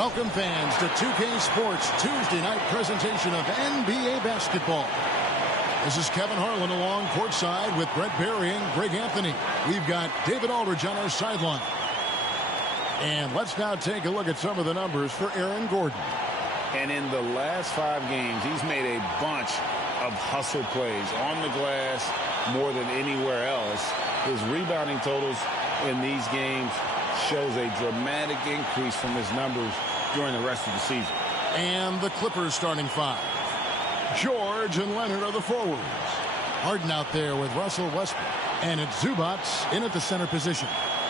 Welcome fans to 2K Sports Tuesday night presentation of NBA basketball. This is Kevin Harlan along courtside with Brett Barry and Greg Anthony. We've got David Aldridge on our sideline. And let's now take a look at some of the numbers for Aaron Gordon. And in the last 5 games, he's made a bunch of hustle plays on the glass more than anywhere else. His rebounding totals in these games shows a dramatic increase from his numbers during the rest of the season. And the Clippers starting 5. George and Leonard are the forwards. Harden out there with Russell Westbrook. And it's Zubac in at the center position.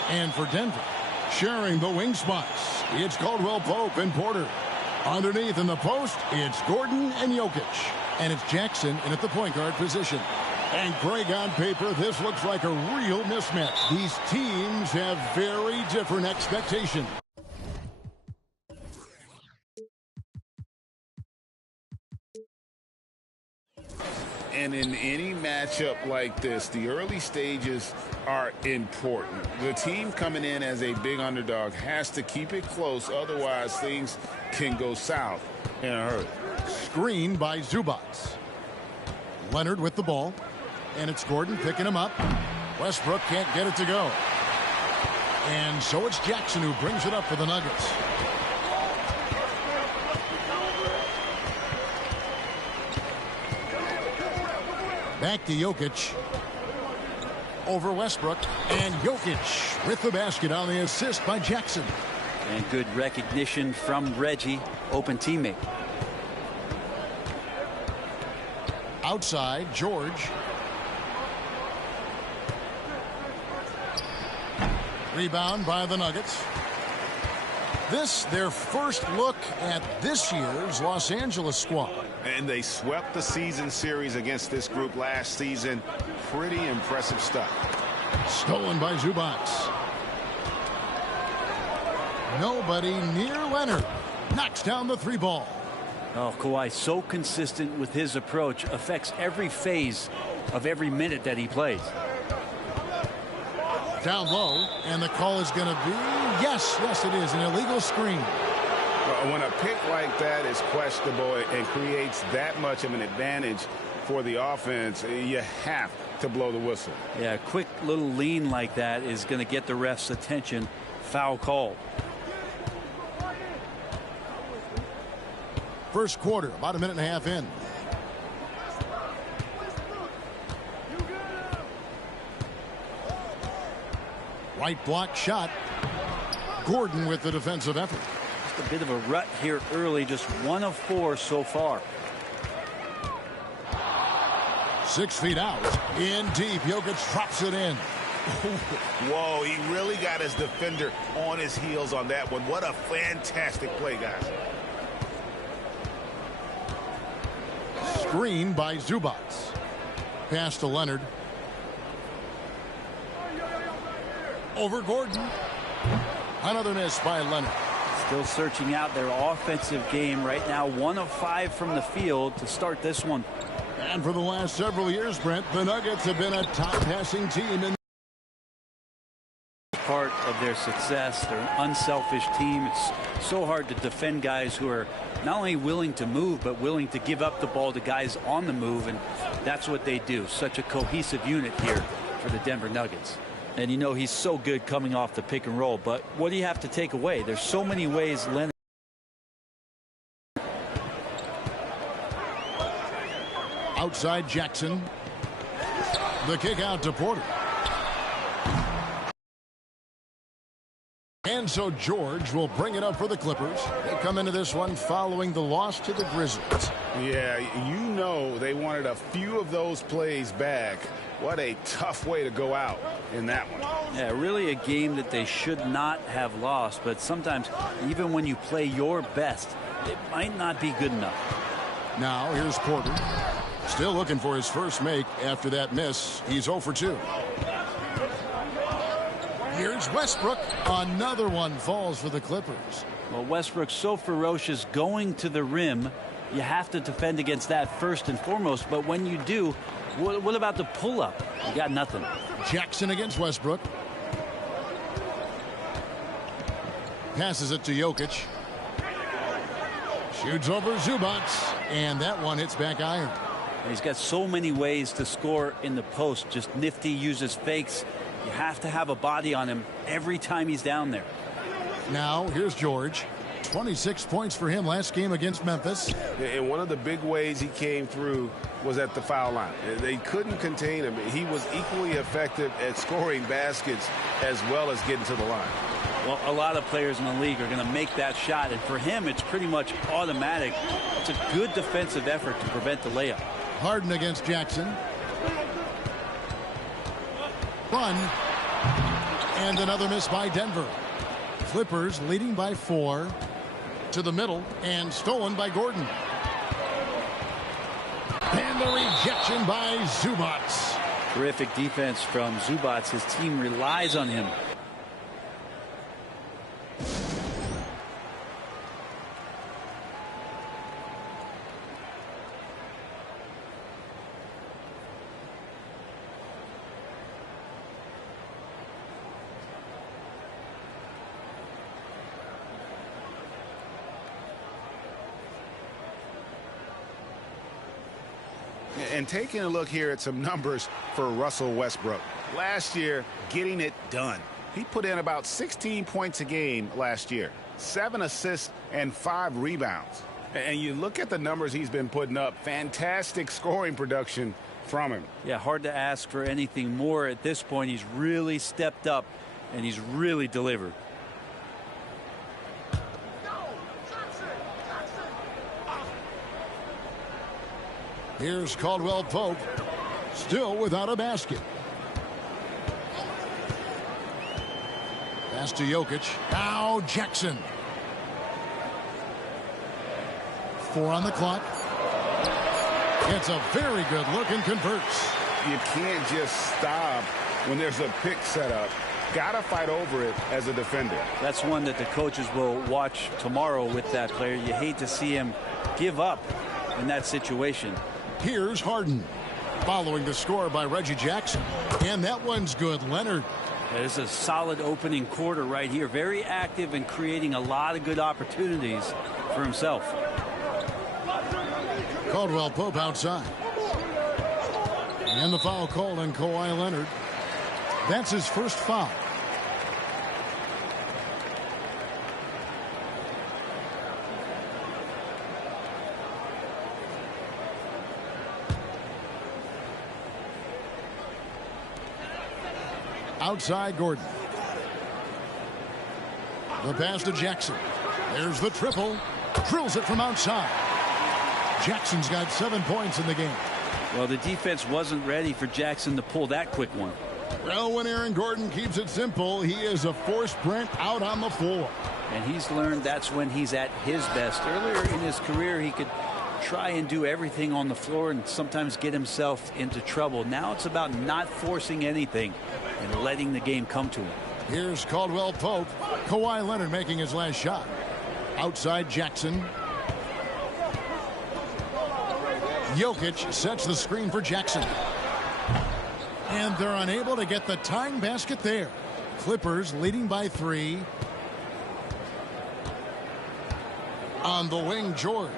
And for Denver, sharing the wing spots, it's Caldwell Pope and Porter. Underneath in the post, it's Gordon and Jokic. And it's Jackson in at the point guard position. And Greg, on paper, this looks like a real mismatch. These teams have very different expectations. And in any matchup like this, the early stages are important. The team coming in as a big underdog has to keep it close, otherwise things can go south in a hurry. Screen by Zubac. Leonard with the ball. And it's Gordon picking him up. Westbrook can't get it to go. And so it's Jackson who brings it up for the Nuggets. Back to Jokic. Over Westbrook. And Jokic with the basket on the assist by Jackson. And good recognition from Reggie, open teammate. Outside, George. Rebound by the Nuggets. This, their first look at this year's Los Angeles squad. And they swept the season series against this group last season. Pretty impressive stuff. Stolen by Zubac. Nobody near Leonard. Knocks down the 3 ball. Oh, Kawhi, so consistent with his approach. Affects every phase of every minute that he plays. Down low, and the call is going to be, yes, it is, an illegal screen. When a pick like that is questionable and creates that much of an advantage for the offense, you have to blow the whistle. Yeah, a quick little lean like that is going to get the ref's attention. Foul call. First quarter, about a minute and a half in. Right block shot. Gordon with the defensive effort. Just a bit of a rut here early. Just 1 of 4 so far. 6 feet out. In deep. Jokic drops it in. Whoa, he really got his defender on his heels on that one. What a fantastic play, guys. Screen by Zubac. Pass to Leonard. Over Gordon. Another miss by Leonard. Still searching out their offensive game right now. 1 of 5 from the field to start this one. And for the last several years, Brent, the Nuggets have been a top passing team in part of their success. They're an unselfish team. It's so hard to defend guys who are not only willing to move, but willing to give up the ball to guys on the move, and that's what they do. Such a cohesive unit here for the Denver Nuggets. And you know, he's so good coming off the pick and roll, but what do you have to take away? There's so many ways Leonard. Outside Jackson. The kick out to Porter. And so George will bring it up for the Clippers. They come into this one following the loss to the Grizzlies. Yeah, you know they wanted a few of those plays back. What a tough way to go out in that one. Yeah, really a game that they should not have lost, but sometimes even when you play your best, it might not be good enough. Now here's Porter. Still looking for his first make after that miss. He's 0 for 2. Here's Westbrook. Another one falls for the Clippers. Well, Westbrook's so ferocious going to the rim. You have to defend against that first and foremost. But when you do, what about the pull-up? You got nothing. Jackson against Westbrook. Passes it to Jokic. Shoots over Zubac, and that one hits back iron. He's got so many ways to score in the post. Just nifty, uses fakes. You have to have a body on him every time he's down there. Now, here's George. 26 points for him last game against Memphis. And one of the big ways he came through was at the foul line. They couldn't contain him. He was equally effective at scoring baskets as well as getting to the line. Well, a lot of players in the league are going to make that shot, and for him, it's pretty much automatic. It's a good defensive effort to prevent the layup. Harden against Jackson. Run. And another miss by Denver. Clippers leading by 4. To the middle and stolen by Gordon. And the rejection by Zubac. Terrific defense from Zubac. His team relies on him. And taking a look here at some numbers for Russell Westbrook. Last year, getting it done. He put in about 16 points a game last year, 7 assists and 5 rebounds. And you look at the numbers he's been putting up, fantastic scoring production from him. Yeah, hard to ask for anything more at this point. He's really stepped up and he's really delivered. Here's Caldwell Pope, still without a basket. Pass to Jokic. Now Jackson. 4 on the clock. Gets a very good look and converts. You can't just stop when there's a pick set up. Gotta fight over it as a defender. That's one that the coaches will watch tomorrow with that player. You hate to see him give up in that situation. Here's Harden, following the score by Reggie Jackson. And that one's good. Leonard. There's a solid opening quarter right here. Very active and creating a lot of good opportunities for himself. Caldwell Pope outside. And the foul called on Kawhi Leonard. That's his first foul. Outside Gordon. The pass to Jackson. There's the triple. Drills it from outside. Jackson's got 7 points in the game. Well, the defense wasn't ready for Jackson to pull that quick one. Well, when Aaron Gordon keeps it simple, he is a force sprint out on the floor. And he's learned that's when he's at his best. Earlier in his career, he could try and do everything on the floor and sometimes get himself into trouble. Now it's about not forcing anything and letting the game come to him. Here's Caldwell Pope. Kawhi Leonard making his last shot. Outside Jackson. Jokic sets the screen for Jackson. And they're unable to get the tying basket there. Clippers leading by 3. On the wing, George.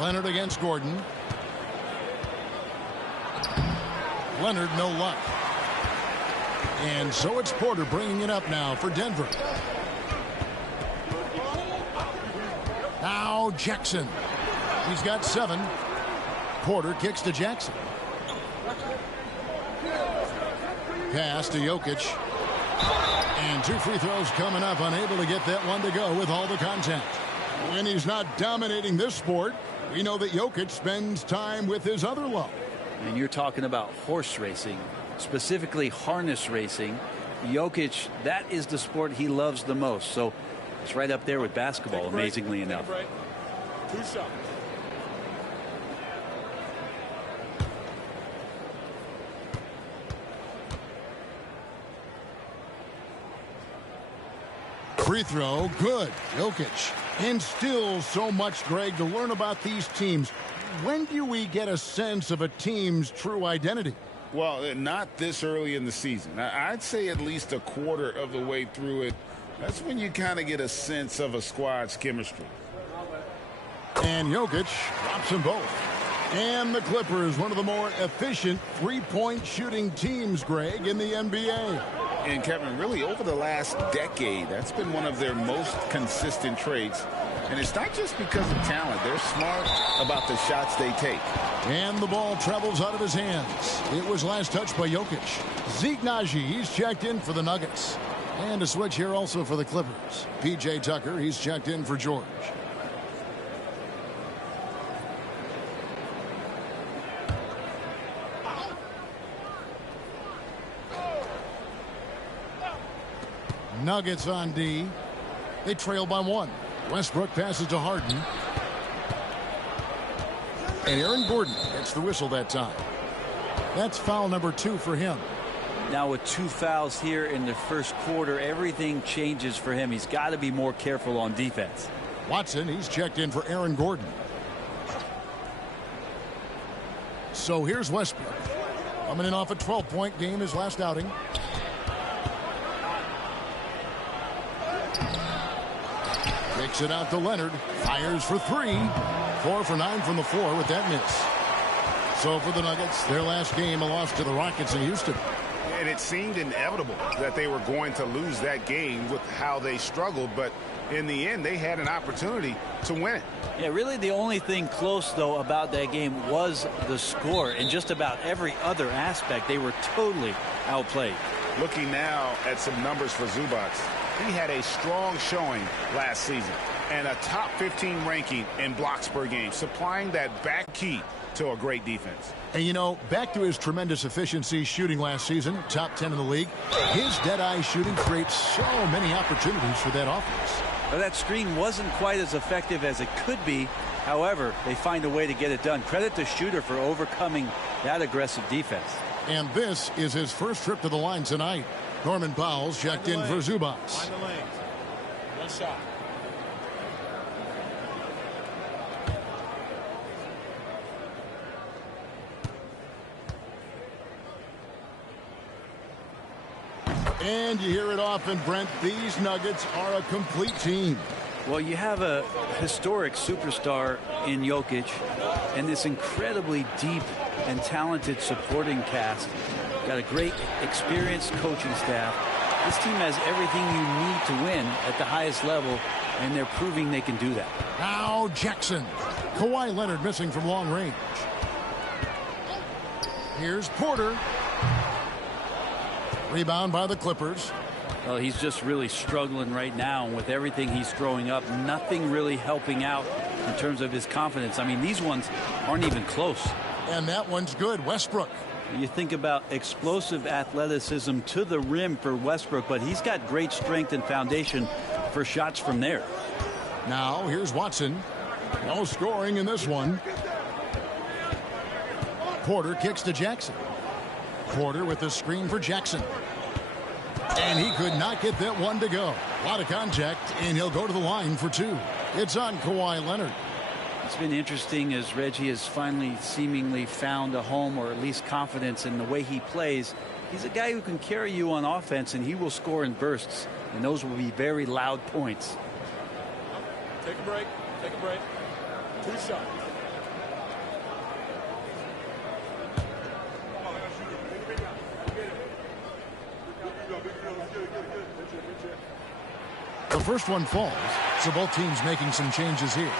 Leonard against Gordon. Leonard, no luck. And so it's Porter bringing it up now for Denver. Now Jackson. He's got 7. Porter kicks to Jackson. Pass to Jokic. And 2 free throws coming up. Unable to get that one to go with all the contact. When he's not dominating this sport, we know that Jokic spends time with his other love. And you're talking about horse racing, specifically harness racing. Jokic, that is the sport he loves the most. So it's right up there with basketball, amazingly enough. 2 shots. Free throw, good. Jokic. And still so much, Greg, to learn about these teams. When do we get a sense of a team's true identity? Well, not this early in the season. I'd say at least a quarter of the way through it That's when you kind of get a sense of a squad's chemistry. And Jokic drops them both. And the Clippers, one of the more efficient three-point shooting teams, Greg, in the NBA. And Kevin, really over the last decade, that's been one of their most consistent traits. And it's not just because of talent. They're smart about the shots they take. And the ball travels out of his hands. It was last touched by Jokic. Zeke Naji, he's checked in for the Nuggets. And a switch here also for the Clippers. P.J. Tucker, he's checked in for George. Nuggets on D. They trail by 1. Westbrook passes to Harden. And Aaron Gordon gets the whistle that time. That's foul number 2 for him. Now with 2 fouls here in the first quarter, everything changes for him. He's got to be more careful on defense. Watson, he's checked in for Aaron Gordon. So here's Westbrook. Coming in off a 12-point game his last outing. Takes it out to Leonard. Fires for 3. 4 for 9 from the floor with that miss. So for the Nuggets, their last game, a loss to the Rockets in Houston. And it seemed inevitable that they were going to lose that game with how they struggled. But in the end, they had an opportunity to win it. Yeah, really the only thing close, though, about that game was the score. In just about every other aspect, they were totally outplayed. Looking now at some numbers for Zubac. He had a strong showing last season and a top 15 ranking in blocks per game, supplying that back key to a great defense. And, you know, back to his tremendous efficiency shooting last season, top 10 in the league, his dead-eye shooting creates so many opportunities for that offense. Well, that screen wasn't quite as effective as it could be. However, they find a way to get it done. Credit to Shooter for overcoming that aggressive defense. And this is his first trip to the line tonight. Norman Powell's checked in for Zubac. Find the lanes. One shot. And you hear it often, Brent. These Nuggets are a complete team. Well, you have a historic superstar in Jokic and this incredibly deep and talented supporting cast. Got a great experienced coaching staff. This team has everything you need to win at the highest level, and they're proving they can do that. Now Jackson. Kawhi Leonard missing from long range. Here's Porter. Rebound by the Clippers. Well, he's just really struggling right now. And with everything he's throwing up, nothing really helping out in terms of his confidence. I mean, these ones aren't even close. And that one's good. Westbrook. You think about explosive athleticism to the rim for Westbrook, but he's got great strength and foundation for shots from there. Now here's Watson. No scoring in this one. Porter kicks to Jackson. Porter with the screen for Jackson. And he could not get that one to go. A lot of contact, and he'll go to the line for 2. It's on Kawhi Leonard. It's been interesting as Reggie has finally seemingly found a home, or at least confidence in the way he plays. He's a guy who can carry you on offense, and he will score in bursts. And those will be very loud points. Take a break. Take a break. 2 shots. The first one falls, so both teams making some changes here.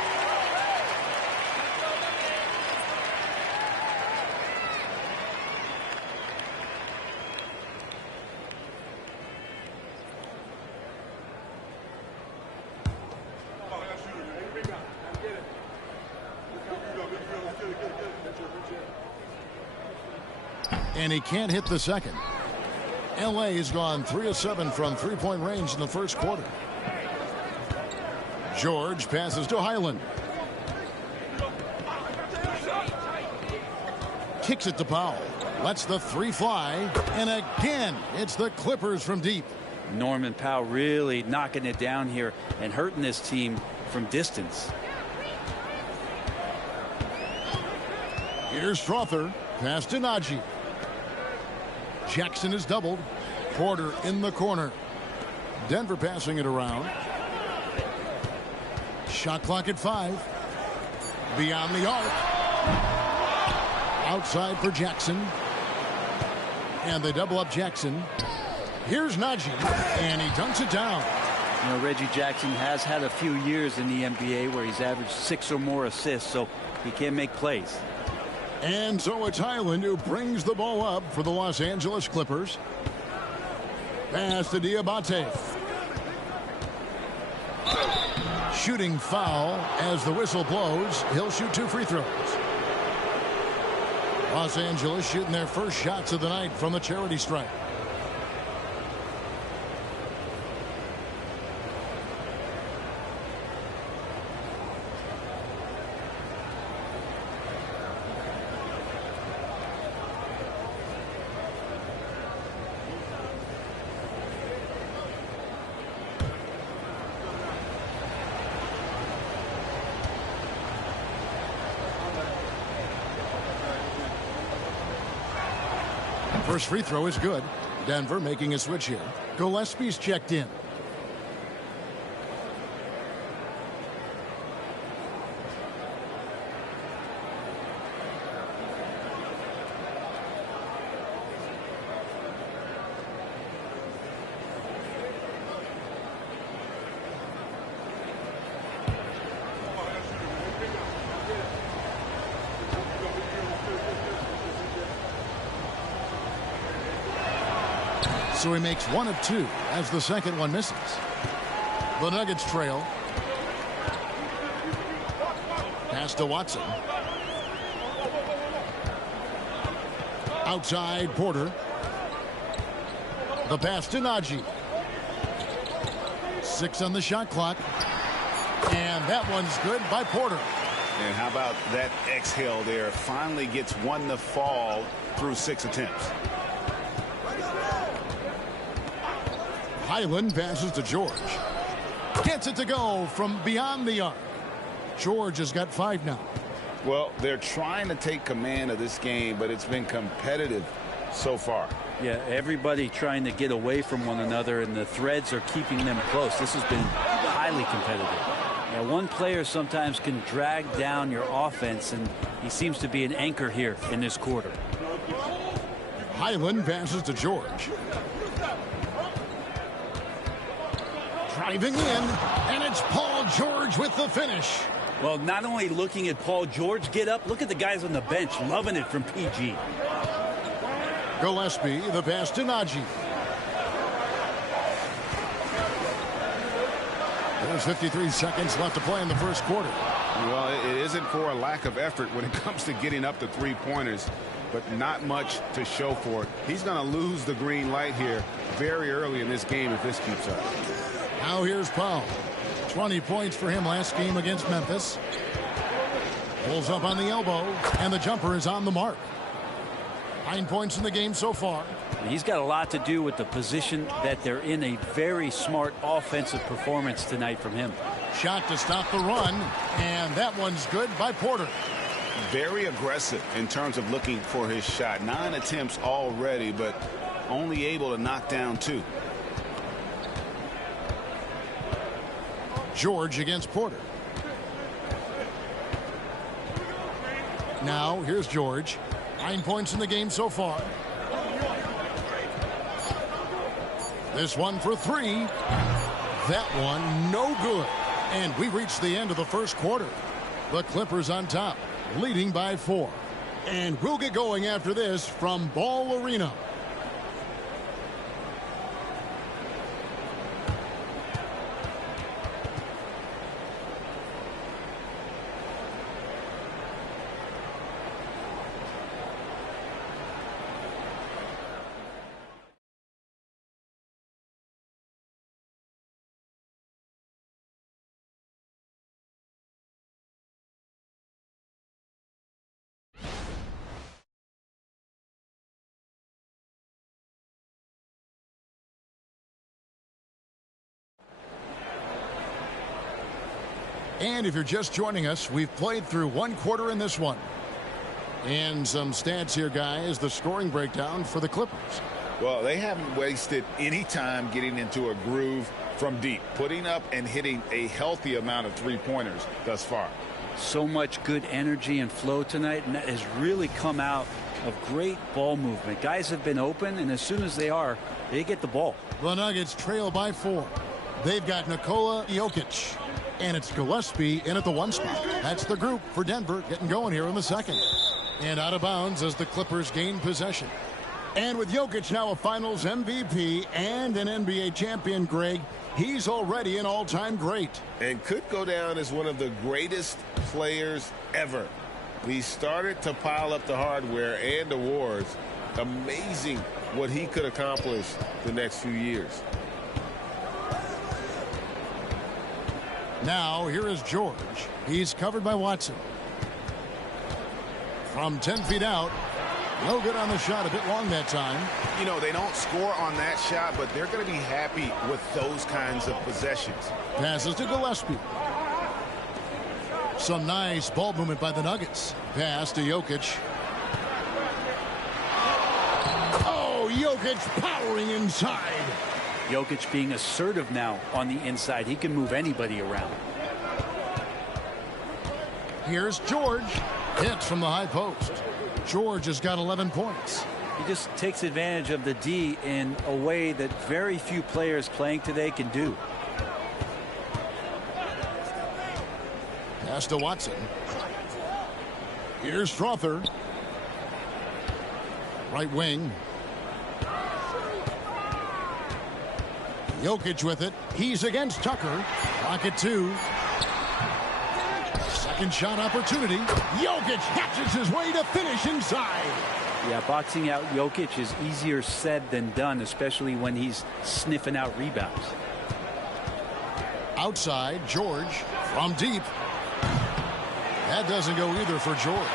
And he can't hit the second. LA has gone 3 of 7 from three-point range in the first quarter. George passes to Highland. Kicks it to Powell. Lets the 3 fly. And again, it's the Clippers from deep. Norman Powell really knocking it down here and hurting this team from distance. Here's Strother. Pass to Naji. Jackson is doubled. Porter in the corner. Denver passing it around. Shot clock at 5. Beyond the arc. Outside for Jackson. And they double up Jackson. Here's Najee, and he dunks it down. You know, Reggie Jackson has had a few years in the NBA where he's averaged 6 or more assists, so he can make plays. And so it's Highland who brings the ball up for the Los Angeles Clippers. Pass to Diabate. Shooting foul as the whistle blows. He'll shoot 2 free throws. Los Angeles shooting their first shots of the night from the charity stripe. First free throw is good. Denver making a switch here. Gillespie's checked in. So he makes 1 of 2 as the second one misses. The Nuggets trail. Pass to Watson. Outside Porter. The pass to Najee. 6 on the shot clock. And that one's good by Porter. And how about that exhale there? Finally gets one to fall through 6 attempts. Highland passes to George. Gets it to go from beyond the arc. George has got 5 now. Well, they're trying to take command of this game, but it's been competitive so far. Yeah, everybody trying to get away from one another, and the threads are keeping them close. This has been highly competitive. Yeah, one player sometimes can drag down your offense, and he seems to be an anchor here in this quarter. Highland passes to George. Driving in, and it's Paul George with the finish. Well, not only looking at Paul George get up, look at the guys on the bench loving it from PG. Gillespie, the pass to Najee. There's 53 seconds left to play in the first quarter. Well, it isn't for a lack of effort when it comes to getting up to 3-pointers, but not much to show for it. He's going to lose the green light here very early in this game if this keeps up. Now here's Powell. 20 points for him last game against Memphis. Pulls up on the elbow, and the jumper is on the mark. 9 points in the game so far. He's got a lot to do with the position that they're in. A very smart offensive performance tonight from him. Shot to stop the run, and that one's good by Porter. Very aggressive in terms of looking for his shot. 9 attempts already, but only able to knock down 2. George against Porter. Now here's George. 9 points in the game so far. This one for 3. That one no good. And we reach the end of the first quarter. The Clippers on top, leading by 4. And we'll get going after this from Ball Arena. And if you're just joining us, we've played through 1 quarter in this one. And some stats here, guys. The scoring breakdown for the Clippers. Well, they haven't wasted any time getting into a groove from deep, putting up and hitting a healthy amount of three-pointers thus far. So much good energy and flow tonight, and that has really come out of great ball movement. Guys have been open, and as soon as they get the ball. The Nuggets trail by 4. They've got Nikola Jokic, and it's Gillespie in at the 1 spot. That's the group for Denver getting going here in the second. And out of bounds as the Clippers gain possession. And with Jokic now a Finals MVP and an NBA champion, Greg, he's already an all-time great. And could go down as one of the greatest players ever. He started to pile up the hardware and awards. Amazing what he could accomplish the next few years. Now here is George. He's covered by Watson. From 10 feet out. No good on the shot. A bit long that time. You know, they don't score on that shot, but they're going to be happy with those kinds of possessions. Passes to Gillespie. Some nice ball movement by the Nuggets. Pass to Jokic. Oh, Jokic powering inside. Jokic being assertive now on the inside. He can move anybody around. Here's George. Hits from the high post. George has got 11 points. He just takes advantage of the D in a way that very few players playing today can do. Pass to Watson. Here's Strother. Right wing. Jokic with it. He's against Tucker. Clock at 2. Second shot opportunity. Jokic hatches his way to finish inside. Yeah, boxing out Jokic is easier said than done, especially when he's sniffing out rebounds. Outside, George from deep. That doesn't go either for George.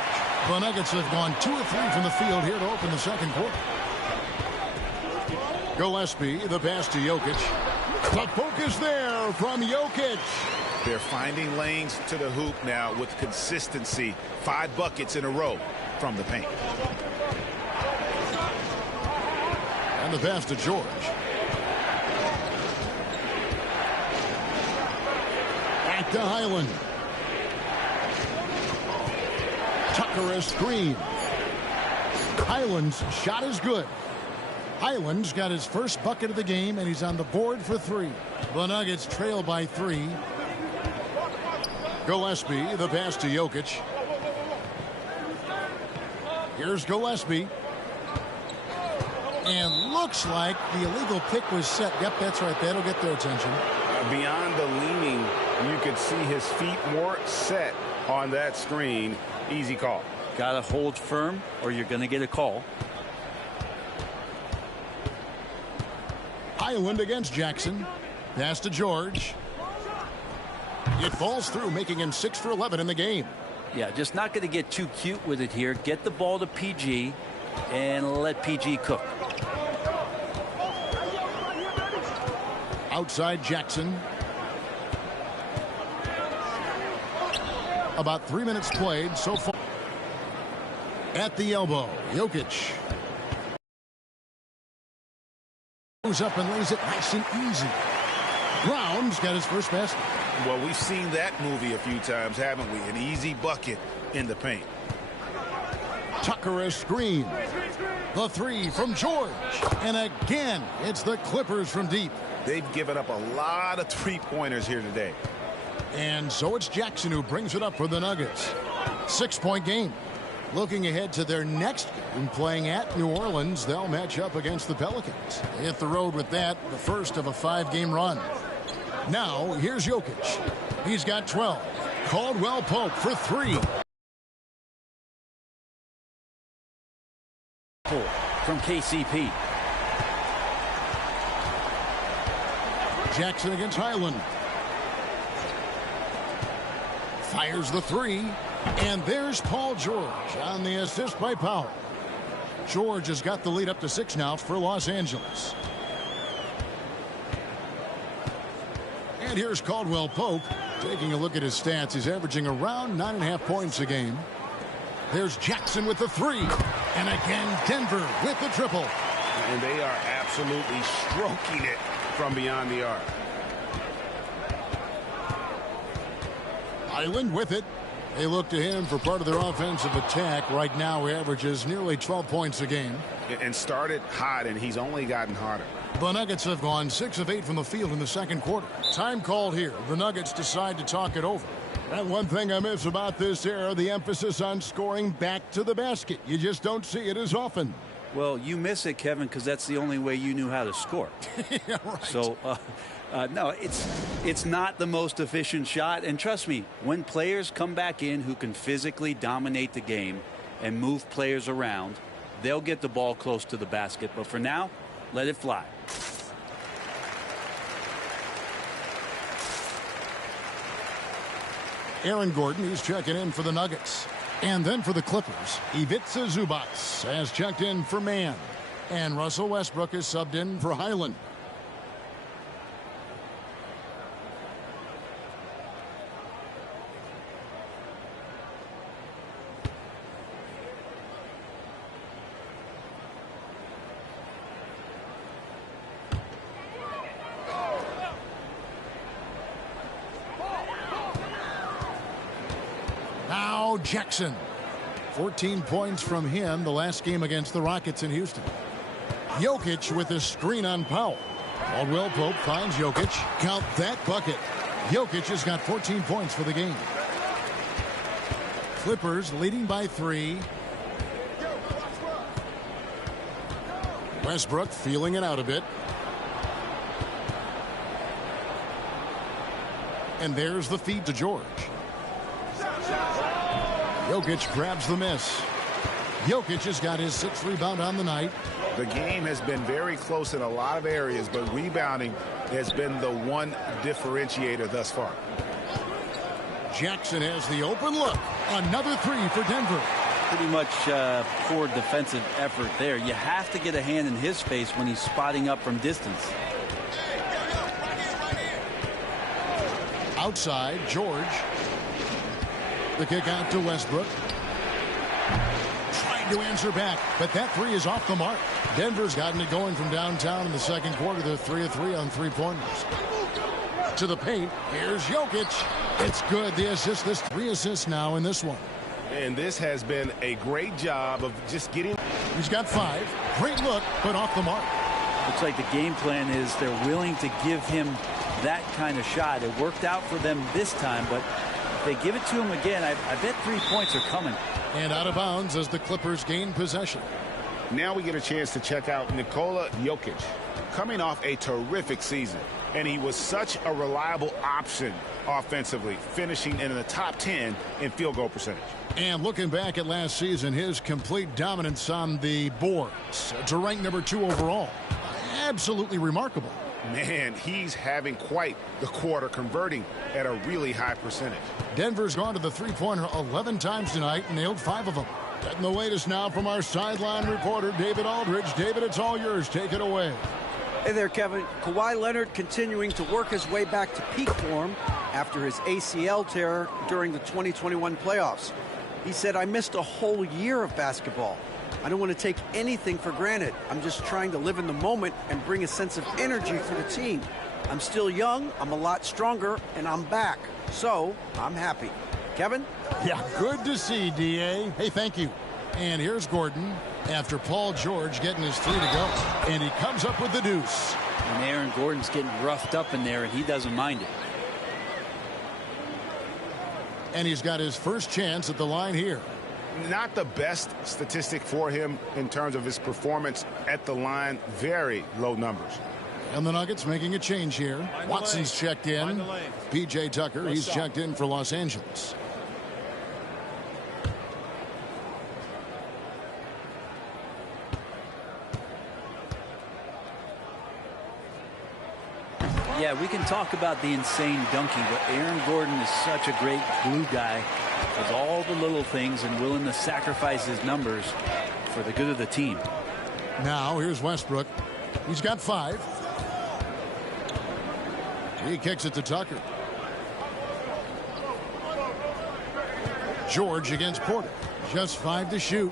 The Nuggets have gone 2 of 3 from the field here to open the second quarter. Gillespie, the pass to Jokic. The focus there from Jokic. They're finding lanes to the hoop now with consistency. 5 buckets in a row from the paint. And the pass to George. Back to Highland. Tucker a screen. Highland's shot is good. Highland's got his first bucket of the game, and he's on the board for 3. The Nuggets trail by 3. Gillespie, the pass to Jokic. Here's Gillespie. And looks like the illegal pick was set. Yep, that's right. That'll get their attention. Beyond the leaning, you could see his feet more set on that screen. Easy call. Got to hold firm or you're going to get a call. Highland against Jackson. Pass to George. It falls through, making him 6 for 11 in the game. Yeah, just not going to get too cute with it here. Get the ball to PG and let PG cook. Outside Jackson. About 3 minutes played so far. At the elbow, Jokic. Goes up and lays it nice and easy. Brown's got his first basket. Well, we've seen that movie a few times, haven't we? An easy bucket in the paint. Tucker a screen. The 3 from George. And again, it's the Clippers from deep. They've given up a lot of three-pointers here today. And so it's Jackson who brings it up for the Nuggets. 6-point game. Looking ahead to their next game, playing at New Orleans, they'll match up against the Pelicans. They hit the road with that, the first of a 5-game run. Now, here's Jokic. He's got 12. Caldwell Pope for 3. From KCP. Jackson against Highland. Fires the 3. And there's Paul George on the assist by Powell. George has got the lead up to 6 now for Los Angeles. And here's Caldwell Pope. Taking a look at his stats, he's averaging around 9.5 points a game. There's Jackson with the 3. And again, Denver with the triple. And they are absolutely stroking it from beyond the arc. Highland with it. They look to him for part of their offensive attack. Right now, he averages nearly 12 points a game. And started hot, and he's only gotten hotter. The Nuggets have gone 6 of 8 from the field in the second quarter. Time called here. The Nuggets decide to talk it over. And one thing I miss about this era, the emphasis on scoring back to the basket. You just don't see it as often. Well, you miss it, Kevin, because that's the only way you knew how to score. Yeah, right. So, no, it's not the most efficient shot. And trust me, when players come back in who can physically dominate the game and move players around, they'll get the ball close to the basket. But for now, let it fly. Aaron Gordon, he's checking in for the Nuggets. And then for the Clippers, Ivica Zubac has checked in for Mann. And Russell Westbrook is subbed in for Highland. Now Jackson. 14 points from him the last game against the Rockets in Houston. Jokic with a screen on Powell. Caldwell Pope finds Jokic. Count that bucket. Jokic has got 14 points for the game. Clippers leading by 3. Westbrook feeling it out a bit. And there's the feed to George. Jokic grabs the miss. Jokic has got his 6th rebound on the night. The game has been very close in a lot of areas, but rebounding has been the one differentiator thus far. Jackson has the open look. Another 3 for Denver. Pretty much poor defensive effort there. You have to get a hand in his face when he's spotting up from distance. Outside, George. The kick out to Westbrook. Trying to answer back, but that 3 is off the mark. Denver's gotten it going from downtown in the second quarter. They're 3 of 3 on 3-pointers. To the paint. Here's Jokic. It's good. The assist. This 3 assists now in this one. And this has been a great job of just getting. He's got 5. Great look, but off the mark. Looks like the game plan is they're willing to give him that kind of shot. It worked out for them this time, but if they give it to him again, I bet 3 points are coming. And out of bounds as the Clippers gain possession. Now we get a chance to check out Nikola Jokic, coming off a terrific season. And he was such a reliable option offensively, finishing in the top 10 in field goal percentage. And looking back at last season, his complete dominance on the boards to rank number 2 overall. Absolutely remarkable. Man, he's having quite the quarter, converting at a really high percentage. Denver's gone to the 3-pointer 11 times tonight and nailed 5 of them. Getting the latest now from our sideline reporter, David Aldridge. David, it's all yours. Take it away. Hey there, Kevin. Kawhi Leonard continuing to work his way back to peak form after his ACL tear during the 2021 playoffs. He said, "I missed a whole year of basketball. I don't want to take anything for granted. I'm just trying to live in the moment and bring a sense of energy for the team. I'm still young, I'm a lot stronger, and I'm back. So, I'm happy." Kevin? Yeah, good to see, D.A. Hey, thank you. And here's Gordon after Paul George getting his 3 to go. And he comes up with the deuce. And Aaron Gordon's getting roughed up in there, and he doesn't mind it. And he's got his first chance at the line here. Not the best statistic for him in terms of his performance at the line. Very low numbers. And the Nuggets making a change here. Watson's checked in. P.J. Tucker, he's checked in for Los Angeles. Yeah, we can talk about the insane dunking, but Aaron Gordon is such a great glue guy. Does all the little things and willing to sacrifice his numbers for the good of the team. Now here's Westbrook. He's got 5. He kicks it to Tucker. George against Porter. Just 5 to shoot.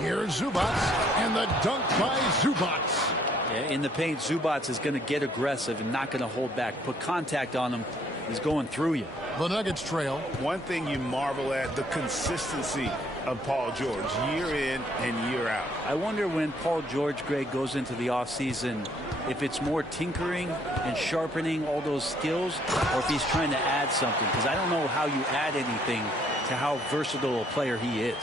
Here's Zubats, and the dunk by Zubats. Yeah, in the paint, Zubats is going to get aggressive and not going to hold back. Put contact on him. He's going through you. The Nuggets trail. One thing you marvel at, the consistency of Paul George year in and year out. I wonder when Paul George, Greg, goes into the offseason, if it's more tinkering and sharpening all those skills, or if he's trying to add something, because I don't know how you add anything to how versatile a player he is.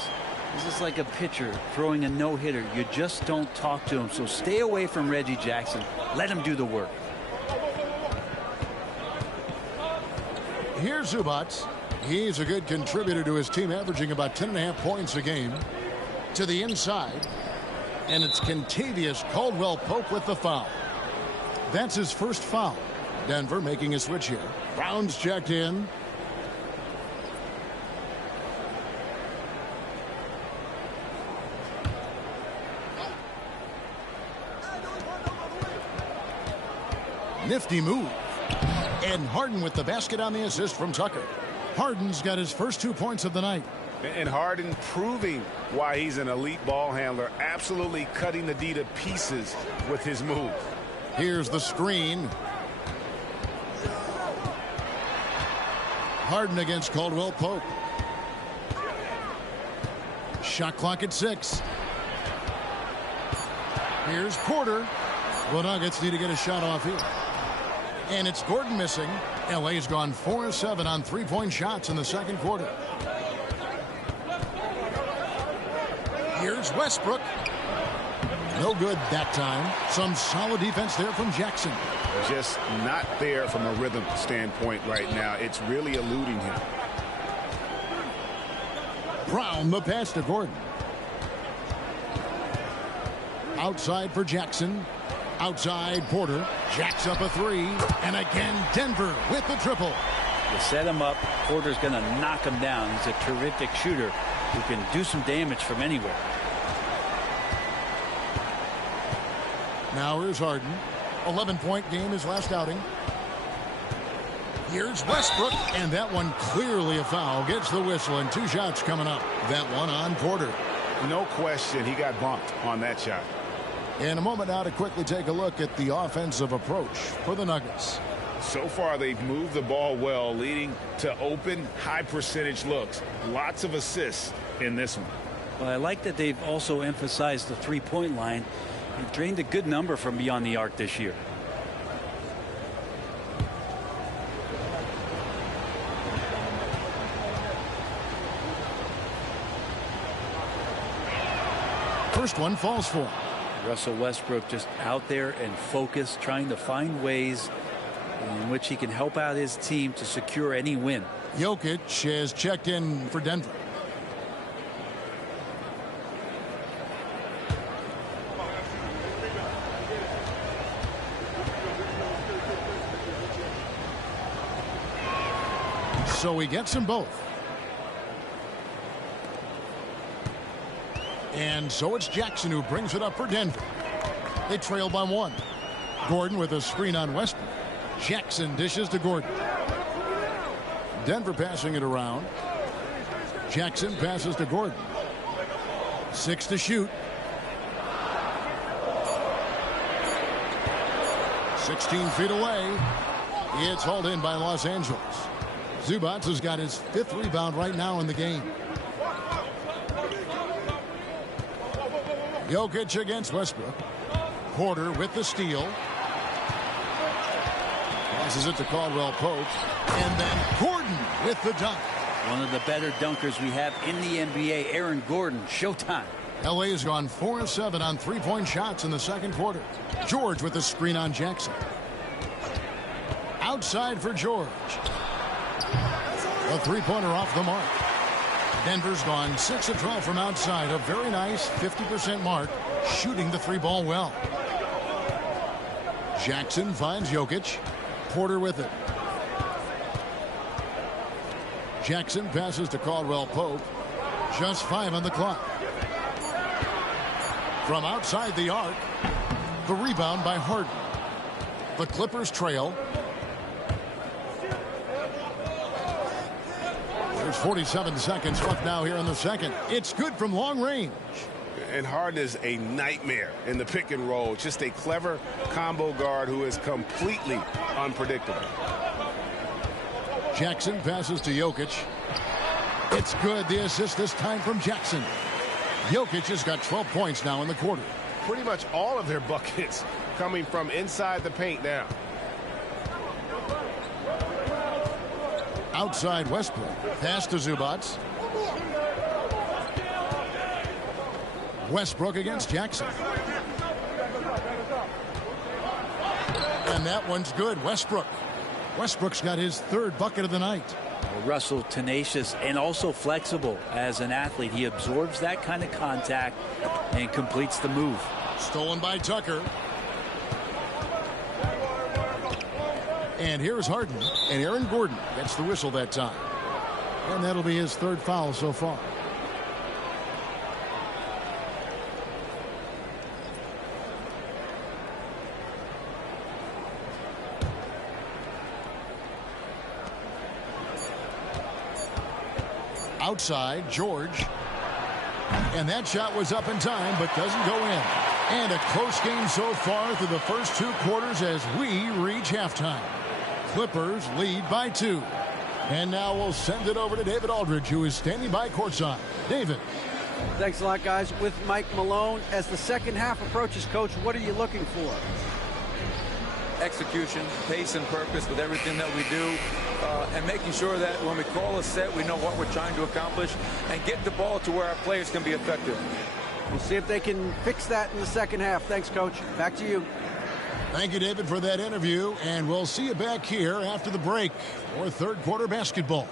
This is like a pitcher throwing a no-hitter. You just don't talk to him. So stay away from Reggie Jackson. Let him do the work. Here's Zubats. He's a good contributor to his team, averaging about 10.5 points a game. To the inside. And it's Kentavious Caldwell-Pope with the foul. That's his first foul. Denver making a switch here. Brown's checked in. Nifty move. And Harden with the basket on the assist from Tucker. Harden's got his first 2 points of the night. And Harden proving why he's an elite ball handler, absolutely cutting the D to pieces with his move. Here's the screen. Harden against Caldwell-Pope. Shot clock at 6. Here's Porter. The Nuggets need to get a shot off here. And it's Gordon missing. LA's gone 4-7 on three-point shots in the second quarter. Here's Westbrook. No good that time. Some solid defense there from Jackson. Just not there from a rhythm standpoint right now. It's really eluding him. Brown, the pass to Gordon. Outside for Jackson. Outside, Porter jacks up a three. And again, Denver with the triple. You set him up. Porter's going to knock him down. He's a terrific shooter who can do some damage from anywhere. Now here's Harden. 11-point game his last outing. Here's Westbrook. And that one clearly a foul. Gets the whistle and 2 shots coming up. That one on Porter. No question he got bumped on that shot. In a moment now to quickly take a look at the offensive approach for the Nuggets. So far they've moved the ball well, leading to open, high percentage looks. Lots of assists in this one. Well, I like that they've also emphasized the three-point line. They've drained a good number from beyond the arc this year. First one falls for him. Russell Westbrook just out there and focused, trying to find ways in which he can help out his team to secure any win. Jokic has checked in for Denver. So he gets them both. And so it's Jackson who brings it up for Denver. They trail by 1. Gordon with a screen on Westbrook. Jackson dishes to Gordon. Denver passing it around. Jackson passes to Gordon. 6 to shoot. 16 feet away. It's hauled in by Los Angeles. Zubats has got his 5th rebound right now in the game. Jokic against Westbrook. Porter with the steal. Passes it to Caldwell-Pope. And then Gordon with the dunk. One of the better dunkers we have in the NBA, Aaron Gordon. Showtime. LA has gone 4-7 on three-point shots in the second quarter. George with the screen on Jackson. Outside for George. A three-pointer off the mark. Denver's gone 6 of 12 from outside. A very nice 50% mark, shooting the 3-ball well. Jackson finds Jokic. Porter with it. Jackson passes to Caldwell-Pope. Just 5 on the clock. From outside the arc, the rebound by Harden. The Clippers trail. There's 47 seconds left now here in the second. It's good from long range. And Harden is a nightmare in the pick and roll. Just a clever combo guard who is completely unpredictable. Jackson passes to Jokic. It's good. The assist this time from Jackson. Jokic has got 12 points now in the quarter. Pretty much all of their buckets coming from inside the paint now. Outside Westbrook. Pass to Zubac. Westbrook against Jackson. And that one's good. Westbrook's got his third bucket of the night. Russell tenacious and also flexible as an athlete. He absorbs that kind of contact and completes the move. Stolen by Tucker. And here's Harden. And Aaron Gordon gets the whistle that time. And that'll be his third foul so far. Outside, George. And that shot was up in time, but doesn't go in. And a close game so far through the first two quarters as we reach halftime. Clippers lead by 2. And now we'll send it over to David Aldridge, who is standing by courtside. David. Thanks a lot, guys. With Mike Malone, as the second half approaches, Coach, what are you looking for? Execution, pace, and purpose with everything that we do, and making sure that when we call a set, we know what we're trying to accomplish and get the ball to where our players can be effective. We'll see if they can fix that in the second half. Thanks, Coach. Back to you. Thank you, David, for that interview, and we'll see you back here after the break for third quarter basketball.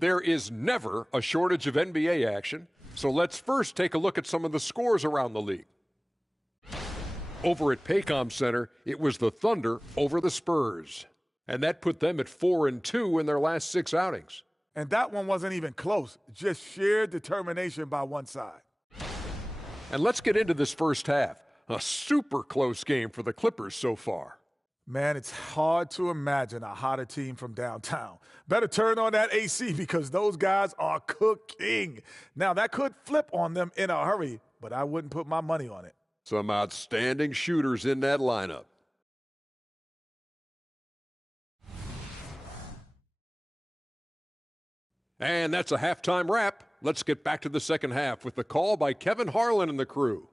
There is never a shortage of NBA action, so let's first take a look at some of the scores around the league. Over at Paycom Center, it was the Thunder over the Spurs, and that put them at 4-2 in their last 6 outings. And that one wasn't even close, just sheer determination by one side. And let's get into this first half. A super close game for the Clippers so far. Man, it's hard to imagine a hotter team from downtown. Better turn on that AC because those guys are cooking. Now, that could flip on them in a hurry, but I wouldn't put my money on it. Some outstanding shooters in that lineup. And that's a halftime wrap. Let's get back to the second half with the call by Kevin Harlan and the crew.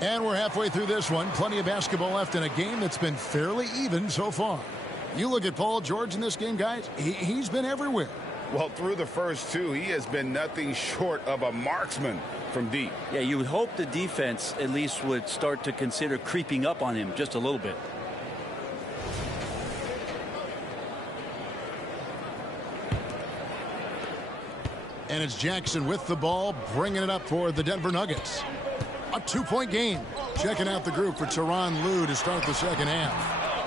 And we're halfway through this one. Plenty of basketball left in a game that's been fairly even so far. You look at Paul George in this game, guys, he's been everywhere. Well, through the first two, he has been nothing short of a marksman from deep. Yeah, you would hope the defense at least would start to consider creeping up on him just a little bit. And it's Jackson with the ball, bringing it up for the Denver Nuggets. A two-point game. Checking out the group for Tyronn Lue to start the second half.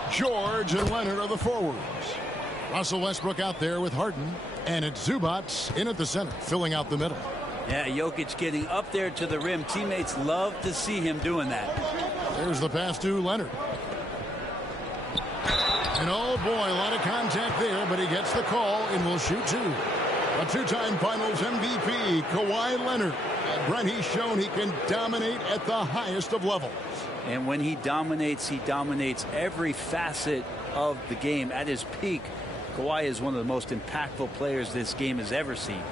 George and Leonard are the forwards. Russell Westbrook out there with Harden. And it's Zubac in at the center, filling out the middle. Yeah, Jokic getting up there to the rim. Teammates love to see him doing that. There's the pass to Leonard. And oh boy, a lot of contact there, but he gets the call and will shoot two. A two-time Finals MVP, Kawhi Leonard. Brent, he's shown he can dominate at the highest of levels. And when he dominates every facet of the game. At his peak, Kawhi is one of the most impactful players this game has ever seen.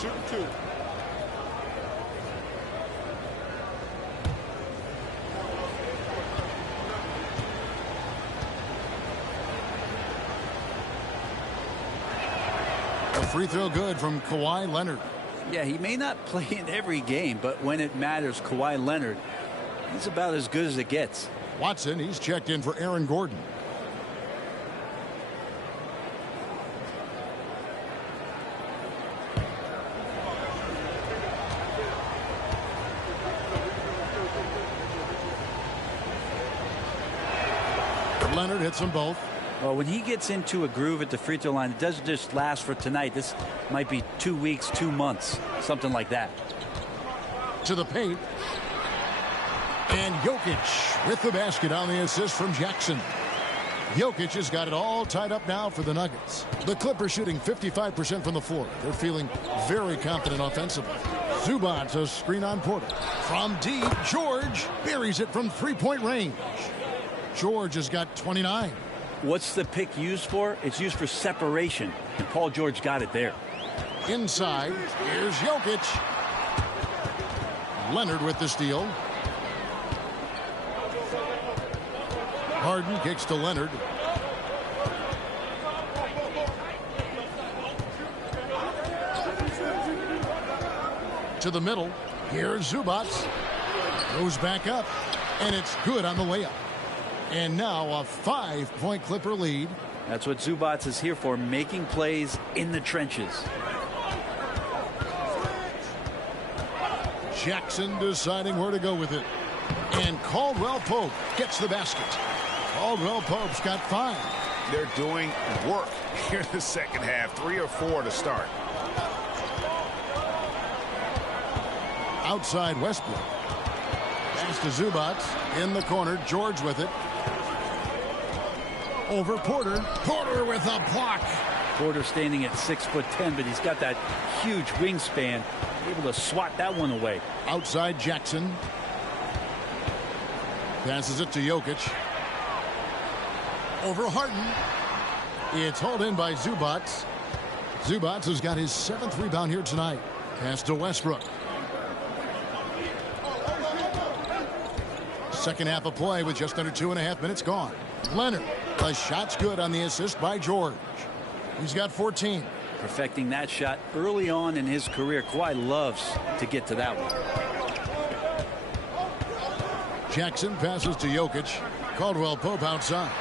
Shooting two. Free throw good from Kawhi Leonard. Yeah, he may not play in every game, but when it matters, Kawhi Leonard, he's about as good as it gets. Watson, he's checked in for Aaron Gordon. Leonard hits them both. Well, when he gets into a groove at the free throw line, it doesn't just last for tonight. This might be 2 weeks, 2 months, something like that. To the paint. And Jokic with the basket on the assist from Jackson. Jokic has got it all tied up now for the Nuggets. The Clippers shooting 55% from the floor. They're feeling very confident offensively. Zubac, a screen on Porter. From deep, George buries it from three-point range. George has got 29. What's the pick used for? It's used for separation, and Paul George got it there. Inside, here's Jokic. Leonard with the steal. Harden kicks to Leonard. To the middle. Here's Zubac. Goes back up, and it's good on the layup. And now a 5-point Clipper lead. That's what Zubac is here for, making plays in the trenches. Jackson deciding where to go with it. And Caldwell Pope gets the basket. Caldwell Pope's got 5. They're doing work here in the second half. 3 or 4 to start. Outside Westbrook. Pass to Zubac in the corner. George with it. Over Porter. Porter with a block. Porter standing at 6'10", but he's got that huge wingspan, able to swat that one away. Outside Jackson. Passes it to Jokic. Over Harden. It's hauled in by Zubac. Zubac has got his 7th rebound here tonight. Pass to Westbrook. Second half of play with just under 2.5 minutes gone. Leonard. The shot's good on the assist by George. He's got 14. Perfecting that shot early on in his career. Kawhi loves to get to that one. Jackson passes to Jokic. Caldwell Pope outside.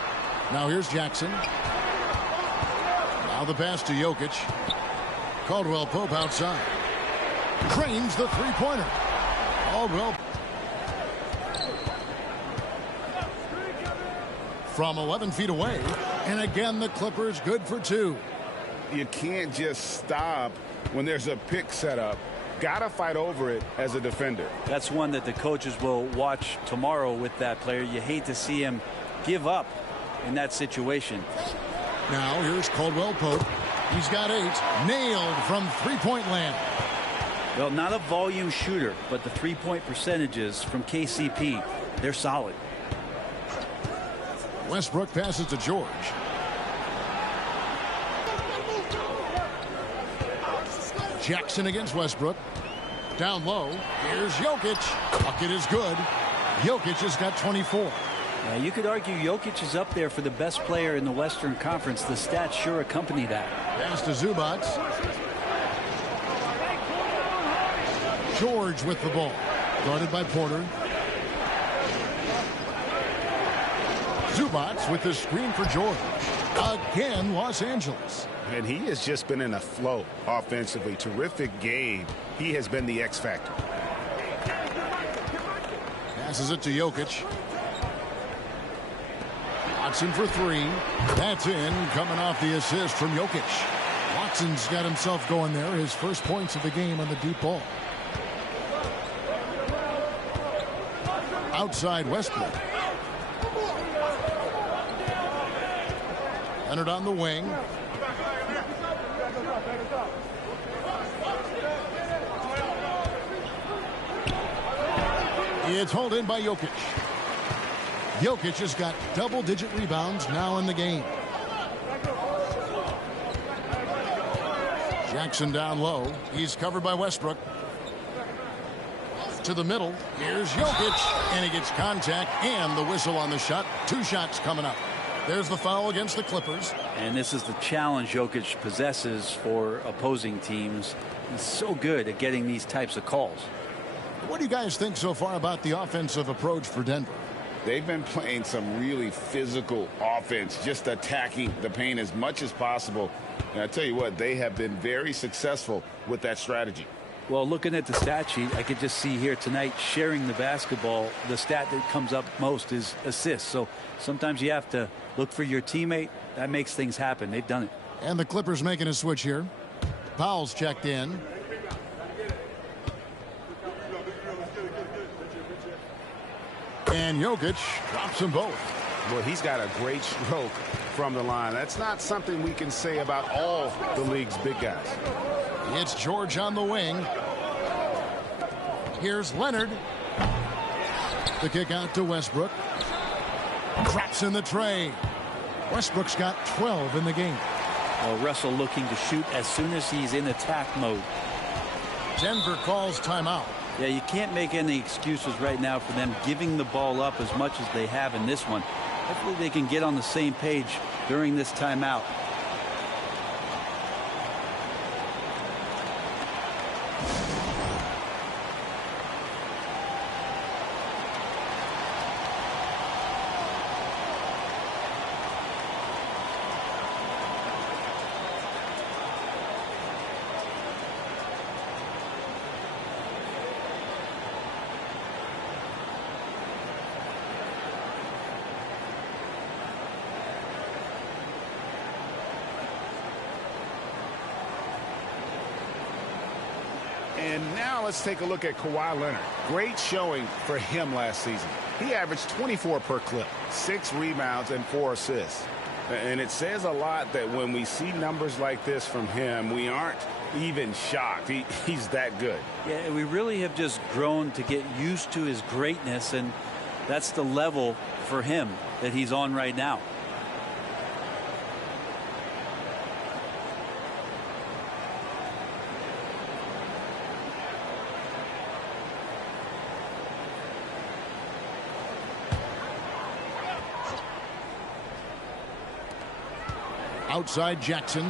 Now here's Jackson. Now the pass to Jokic. Caldwell Pope outside. Cranes the three-pointer. Caldwell from 11 feet away. And again, the Clippers good for 2. You can't just stop when there's a pick set up. Gotta fight over it as a defender. That's one that the coaches will watch tomorrow with that player. You hate to see him give up in that situation. Now here's Caldwell Pope. He's got 8. Nailed from three-point land. Well, not a volume shooter, but the three-point percentages from KCP, they're solid. Westbrook passes to George. Jackson against Westbrook. Down low. Here's Jokic. Bucket is good. Jokic has got 24. You could argue Jokic is up there for the best player in the Western Conference. The stats sure accompany that. Pass to Zubac. George with the ball. Guarded by Porter. Zubac with the screen for George. Again, Los Angeles. And he has just been in a flow offensively. Terrific game. He has been the X factor. Passes it to Jokic. Watson for three. That's in, coming off the assist from Jokic. Watson's got himself going there. His first points of the game on the deep ball. Outside Westbrook. Leonard on the wing. It's hauled in by Jokic. Jokic has got double-digit rebounds now in the game. Jackson down low. He's covered by Westbrook. To the middle. Here's Jokic. And he gets contact and the whistle on the shot. 2 shots coming up. There's the foul against the Clippers. And this is the challenge Jokic possesses for opposing teams. He's so good at getting these types of calls. What do you guys think so far about the offensive approach for Denver? They've been playing some really physical offense, just attacking the paint as much as possible. And I tell you what, they have been very successful with that strategy. Well, looking at the stat sheet, I could just see here tonight sharing the basketball. The stat that comes up most is assists. So sometimes you have to look for your teammate. That makes things happen. They've done it. And the Clippers making a switch here. Powell's checked in. And Jokic drops them both. Well, he's got a great stroke from the line. That's not something we can say about all the league's big guys. It's George on the wing. Here's Leonard. The kick out to Westbrook. Drops in the tray. Westbrook's got 12 in the game. Well, Russell looking to shoot as soon as he's in attack mode. Denver calls timeout. Yeah, you can't make any excuses right now for them giving the ball up as much as they have in this one. Hopefully they can get on the same page during this timeout. And now let's take a look at Kawhi Leonard. Great showing for him last season. He averaged 24 per clip, 6 rebounds and 4 assists. And it says a lot that when we see numbers like this from him, we aren't even shocked. He's that good. Yeah, we really have just grown to get used to his greatness, and that's the level for him that he's on right now. Outside Jackson.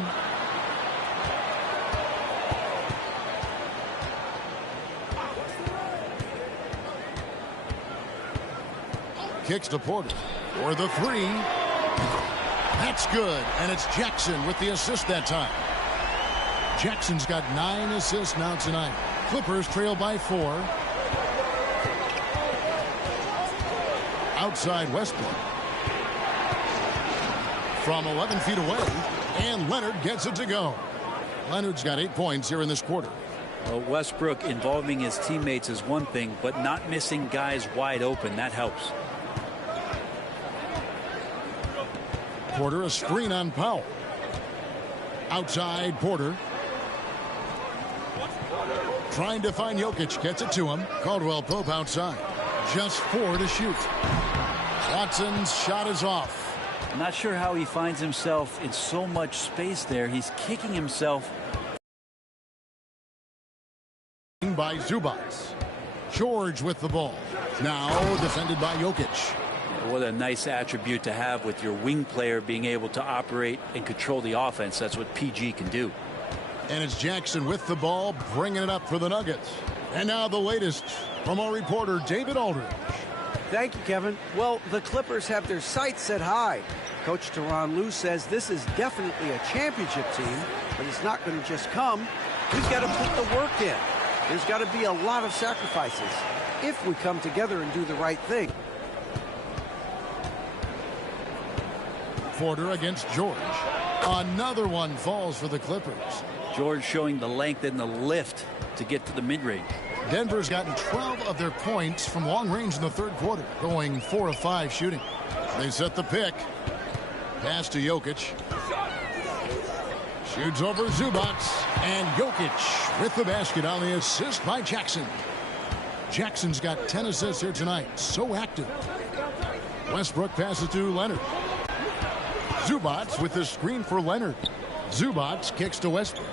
Kicks to Porter for the three. That's good, and it's Jackson with the assist that time. Jackson's got 9 assists now tonight. Clippers trail by 4. Outside Westbrook. From 11 feet away, and Leonard gets it to go. Leonard's got 8 points here in this quarter. Well, Westbrook involving his teammates is one thing, but not missing guys wide open, that helps. Porter, a screen on Powell. Outside Porter. Trying to find Jokic, gets it to him. Caldwell Pope outside. Just 4 to shoot. Watson's shot is off. I'm not sure how he finds himself in so much space there. He's kicking himself win by Zubac. George with the ball. Now defended by Jokic. What a nice attribute to have with your wing player being able to operate and control the offense. That's what PG can do. And it's Jackson with the ball, bringing it up for the Nuggets. And now the latest from our reporter, David Aldridge. Thank you, Kevin. Well, the Clippers have their sights set high. Coach Tyronn Lue says this is definitely a championship team, but it's not going to just come. We've got to put the work in. There's got to be a lot of sacrifices if we come together and do the right thing. Porter against George. Another one falls for the Clippers. George showing the length and the lift to get to the mid-range. Denver's gotten 12 of their points from long range in the third quarter, going 4 of 5 shooting. They set the pick. Pass to Jokic. Shoots over Zubac. And Jokic with the basket on the assist by Jackson. Jackson's got 10 assists here tonight. So active. Westbrook passes to Leonard. Zubac with the screen for Leonard. Zubac kicks to Westbrook.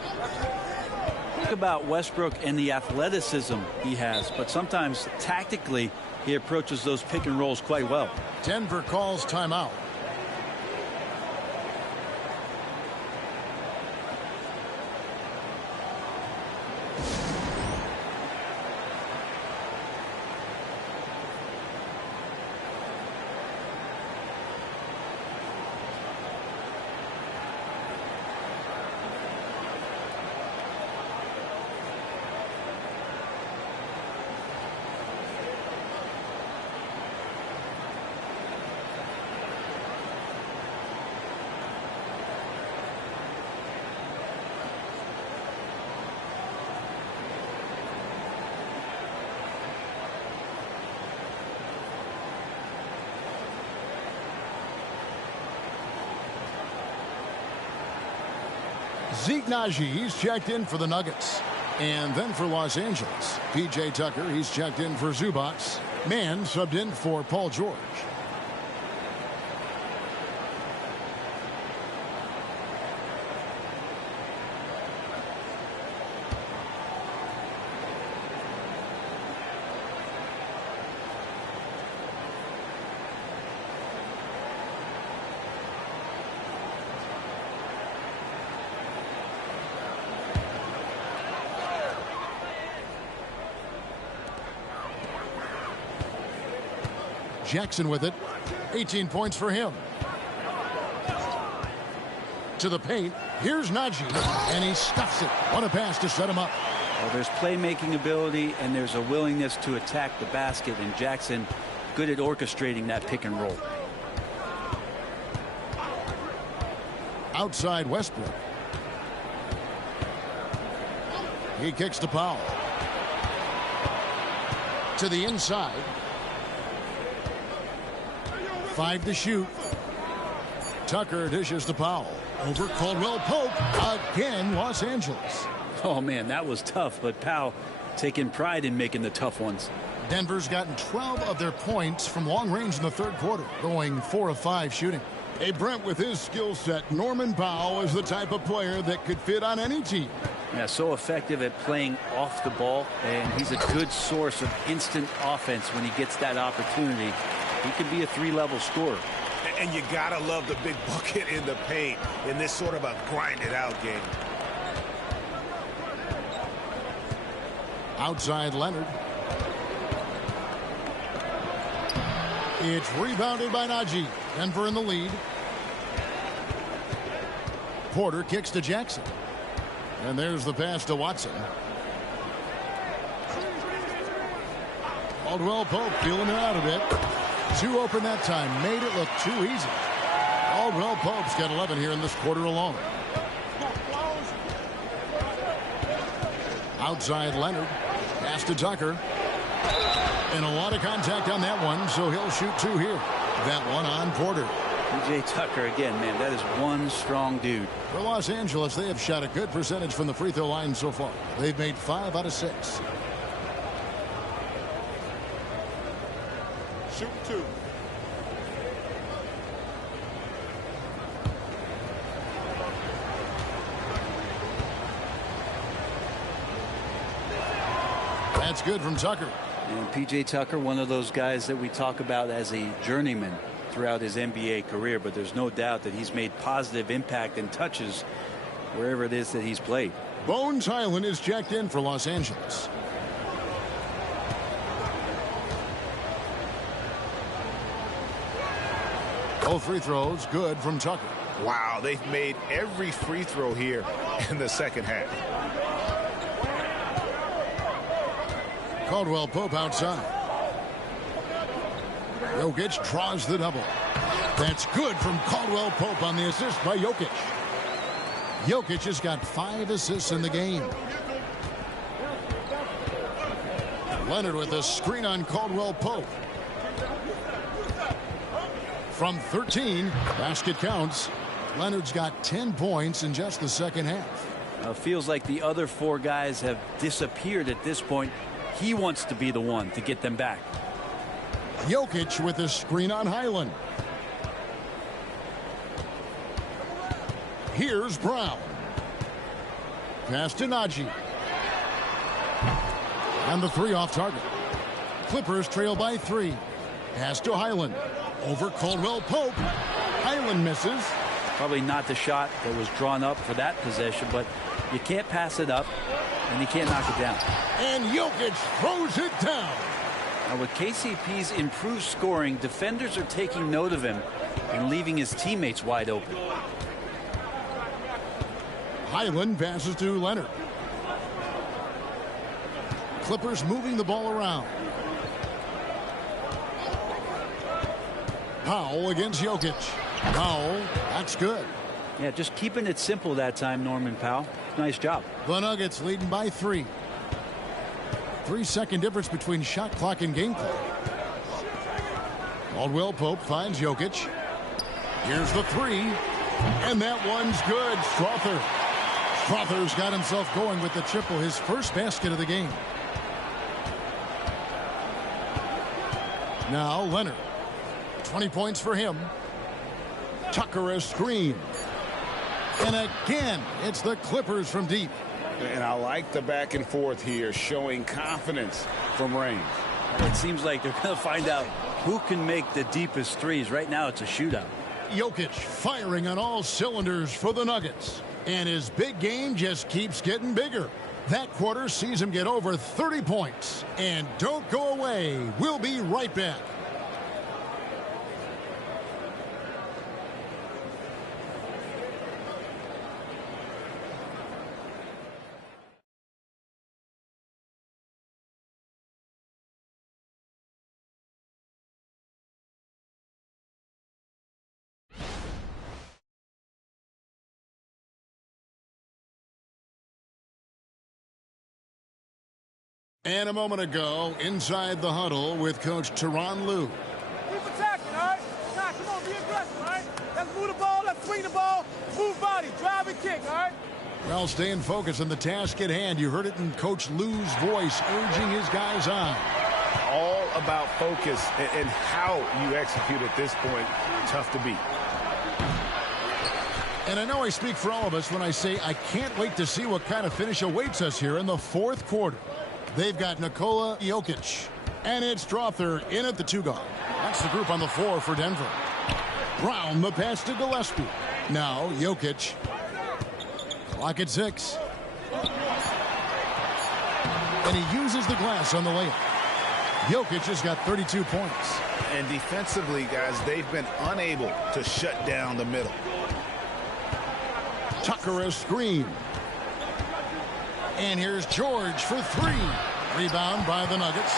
Think about Westbrook and the athleticism he has, but sometimes tactically he approaches those pick and rolls quite well. Denver calls timeout. Zeke Naji, he's checked in for the Nuggets. And then for Los Angeles, P.J. Tucker, he's checked in for Zubac. Mann subbed in for Paul George. Jackson with it. 18 points for him. To the paint. Here's Naji. And he stuffs it. What a pass to set him up. Well, there's playmaking ability and there's a willingness to attack the basket. And Jackson good at orchestrating that pick and roll. Outside Westbrook. He kicks to Powell. To the inside. 5 to shoot. Tucker dishes to Powell. Over Caldwell Pope. Again, Los Angeles. Oh, man, that was tough. But Powell taking pride in making the tough ones. Denver's gotten 12 of their points from long range in the third quarter, going 4 of 5 shooting. Hey, Brent, with his skill set, Norman Powell is the type of player that could fit on any team. Yeah, so effective at playing off the ball, and he's a good source of instant offense when he gets that opportunity. He could be a 3-level scorer. And you gotta love the big bucket in the paint in this sort of a grind-it-out game. Outside Leonard. It's rebounded by Naji. Denver in the lead. Porter kicks to Jackson. And there's the pass to Watson. Caldwell Pope feeling it out a bit. Too open that time. Made it look too easy. Caldwell Pope's got 11 here in this quarter alone. Outside Leonard. Pass to Tucker. And a lot of contact on that one, so he'll shoot 2 here. That one on Porter. P.J. Tucker, again, man, that is one strong dude. For Los Angeles, they have shot a good percentage from the free throw line so far. They've made 5 out of 6. Shoot 2. That's good from Tucker. And P.J. Tucker, one of those guys that we talk about as a journeyman throughout his NBA career, but there's no doubt that he's made positive impact and touches wherever it is that he's played. Bones Hyland is checked in for Los Angeles. Both free throws good from Tucker. Wow, they've made every free throw here in the second half. Caldwell Pope outside. Jokic draws the double. That's good from Caldwell Pope on the assist by Jokic. Jokic has got 5 assists in the game. Leonard with a screen on Caldwell Pope. From 13, basket counts. Leonard's got 10 points in just the second half. Feels like the other 4 guys have disappeared at this point. He wants to be the one to get them back. Jokic with a screen on Hyland. Here's Brown. Pass to Najee. And the 3 off target. Clippers trail by 3. Pass to Hyland. Over Caldwell Pope. Hyland misses. Probably not the shot that was drawn up for that possession, but you can't pass it up and you can't knock it down. And Jokic throws it down. Now with KCP's improved scoring, defenders are taking note of him and leaving his teammates wide open. Hyland passes to Leonard. Clippers moving the ball around. Powell against Jokic. Powell, that's good. Yeah, just keeping it simple that time, Norman Powell. Nice job. The Nuggets leading by 3. 3-second difference between shot clock and game clock. Caldwell Pope finds Jokic. Here's the 3. And that one's good. Strother. Strother's got himself going with the triple, his first basket of the game. Now Leonard. 20 points for him. Tucker a screen. And again, it's the Clippers from deep. And I like the back and forth here, showing confidence from range. It seems like they're going to find out who can make the deepest threes. Right now, it's a shootout. Jokic firing on all cylinders for the Nuggets. And his big game just keeps getting bigger. That quarter sees him get over 30 points. And don't go away. We'll be right back. And a moment ago, inside the huddle with Coach Tyronn Lue. Keep attacking, all right? Nah, come on, be aggressive, all right? Let's move the ball, let's swing the ball, move body, drive and kick, all right? Well, staying focused on the task at hand. You heard it in Coach Lue's voice, urging his guys on. All about focus and how you execute at this point. Tough to beat. And I know I speak for all of us when I say I can't wait to see what kind of finish awaits us here in the 4th quarter. They've got Nikola Jokic. And it's Strother in at the 2 guard. That's the group on the floor for Denver. Brown, the pass to Gillespie. Now Jokic. Clock at 6. And he uses the glass on the layup. Jokic has got 32 points. And defensively, guys, they've been unable to shut down the middle. Tucker a screen. And here's George for 3. Rebound by the Nuggets.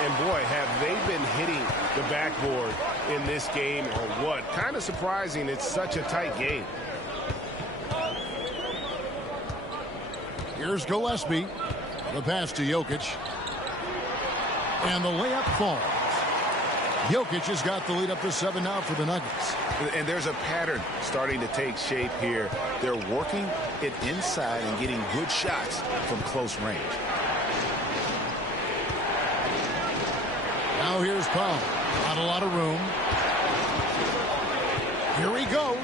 And boy, have they been hitting the backboard in this game or what? Kind of surprising. It's such a tight game. Here's Gillespie. The pass to Jokic. And the layup falls. Jokic has got the lead up to 7 now for the Nuggets. And there's a pattern starting to take shape here. They're working it inside and getting good shots from close range. Now here's Powell. Not a lot of room. Here he goes.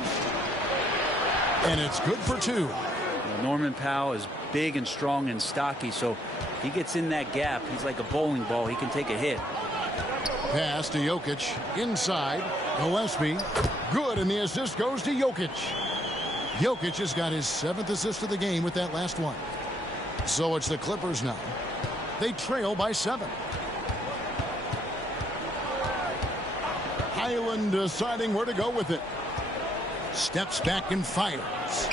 And it's good for 2. Norman Powell has big and strong and stocky, so he gets in that gap. He's like a bowling ball. He can take a hit. Pass to Jokic. Inside. Gillespie. Good, and the assist goes to Jokic. Jokic has got his 7th assist of the game with that last one. So it's the Clippers now. They trail by 7. Highland deciding where to go with it. Steps back and fires.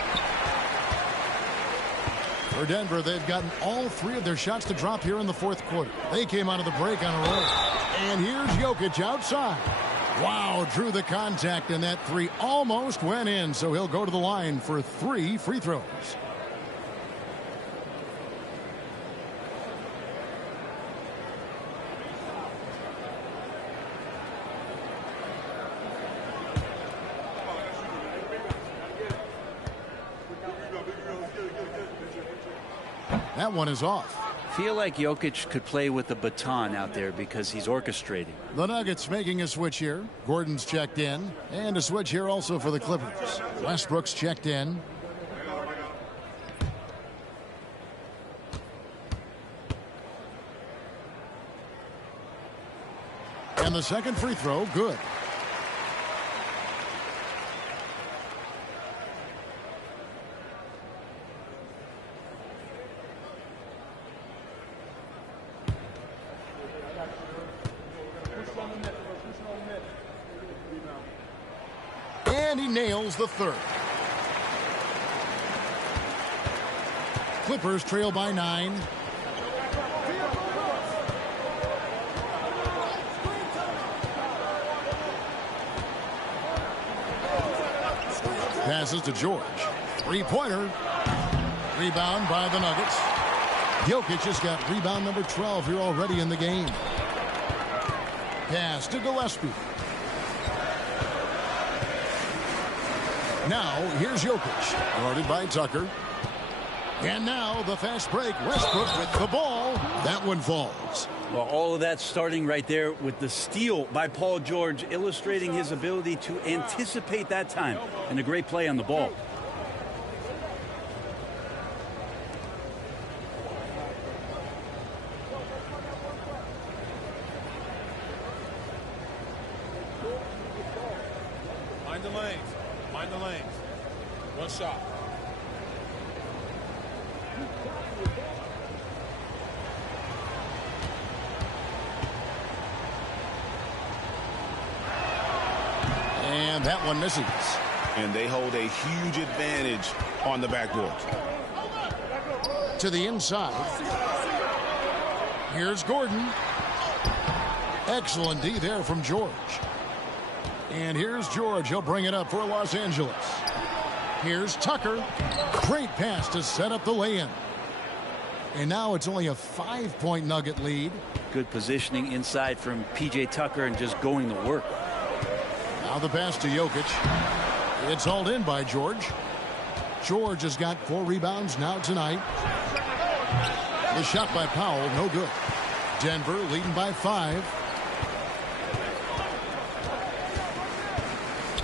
For Denver, they've gotten all 3 of their shots to drop here in the 4th quarter. They came out of the break on a roll. And here's Jokic outside. Wow, drew the contact, and that 3 almost went in, so he'll go to the line for 3 free throws. That one is off. Feel like Jokic could play with the baton out there because he's orchestrating. The Nuggets making a switch here. Gordon's checked in. And a switch here also for the Clippers. Westbrook's checked in. And the second free throw, good. And he nails the 3rd. Clippers trail by 9. Passes to George. 3-pointer. Rebound by the Nuggets. Jokic has got rebound number 12 here already in the game. Pass to Gillespie. Now, here's Jokic, guarded by Tucker. And now, the fast break. Westbrook with the ball. That one falls. Well, all of that starting right there with the steal by Paul George, illustrating his ability to anticipate that time. And a great play on the ball. Mind the lanes. Mind the lanes. One shot. And that one misses. And they hold a huge advantage on the backboard. To the inside. Here's Gordon. Excellent D there from George. And here's George. He'll bring it up for Los Angeles. Here's Tucker. Great pass to set up the lay-in. And now it's only a 5-point Nugget lead. Good positioning inside from P.J. Tucker and just going to work. Now the pass to Jokic. It's hauled in by George. George has got 4 rebounds now tonight. The shot by Powell, no good. Denver leading by 5.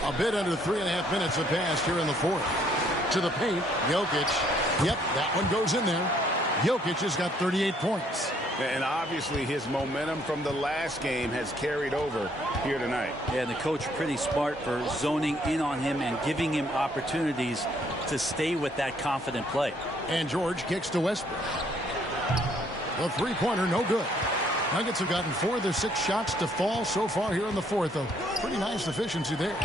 A bit under 3.5 minutes have passed here in the 4th. To the paint, Jokic. Yep, that one goes in there. Jokic has got 38 points. And obviously his momentum from the last game has carried over here tonight. Yeah, and the coach pretty smart for zoning in on him and giving him opportunities to stay with that confident play. And George kicks to Westbrook. The 3-pointer, no good. Nuggets have gotten 4 of their 6 shots to fall so far here in the 4th. A pretty nice efficiency there.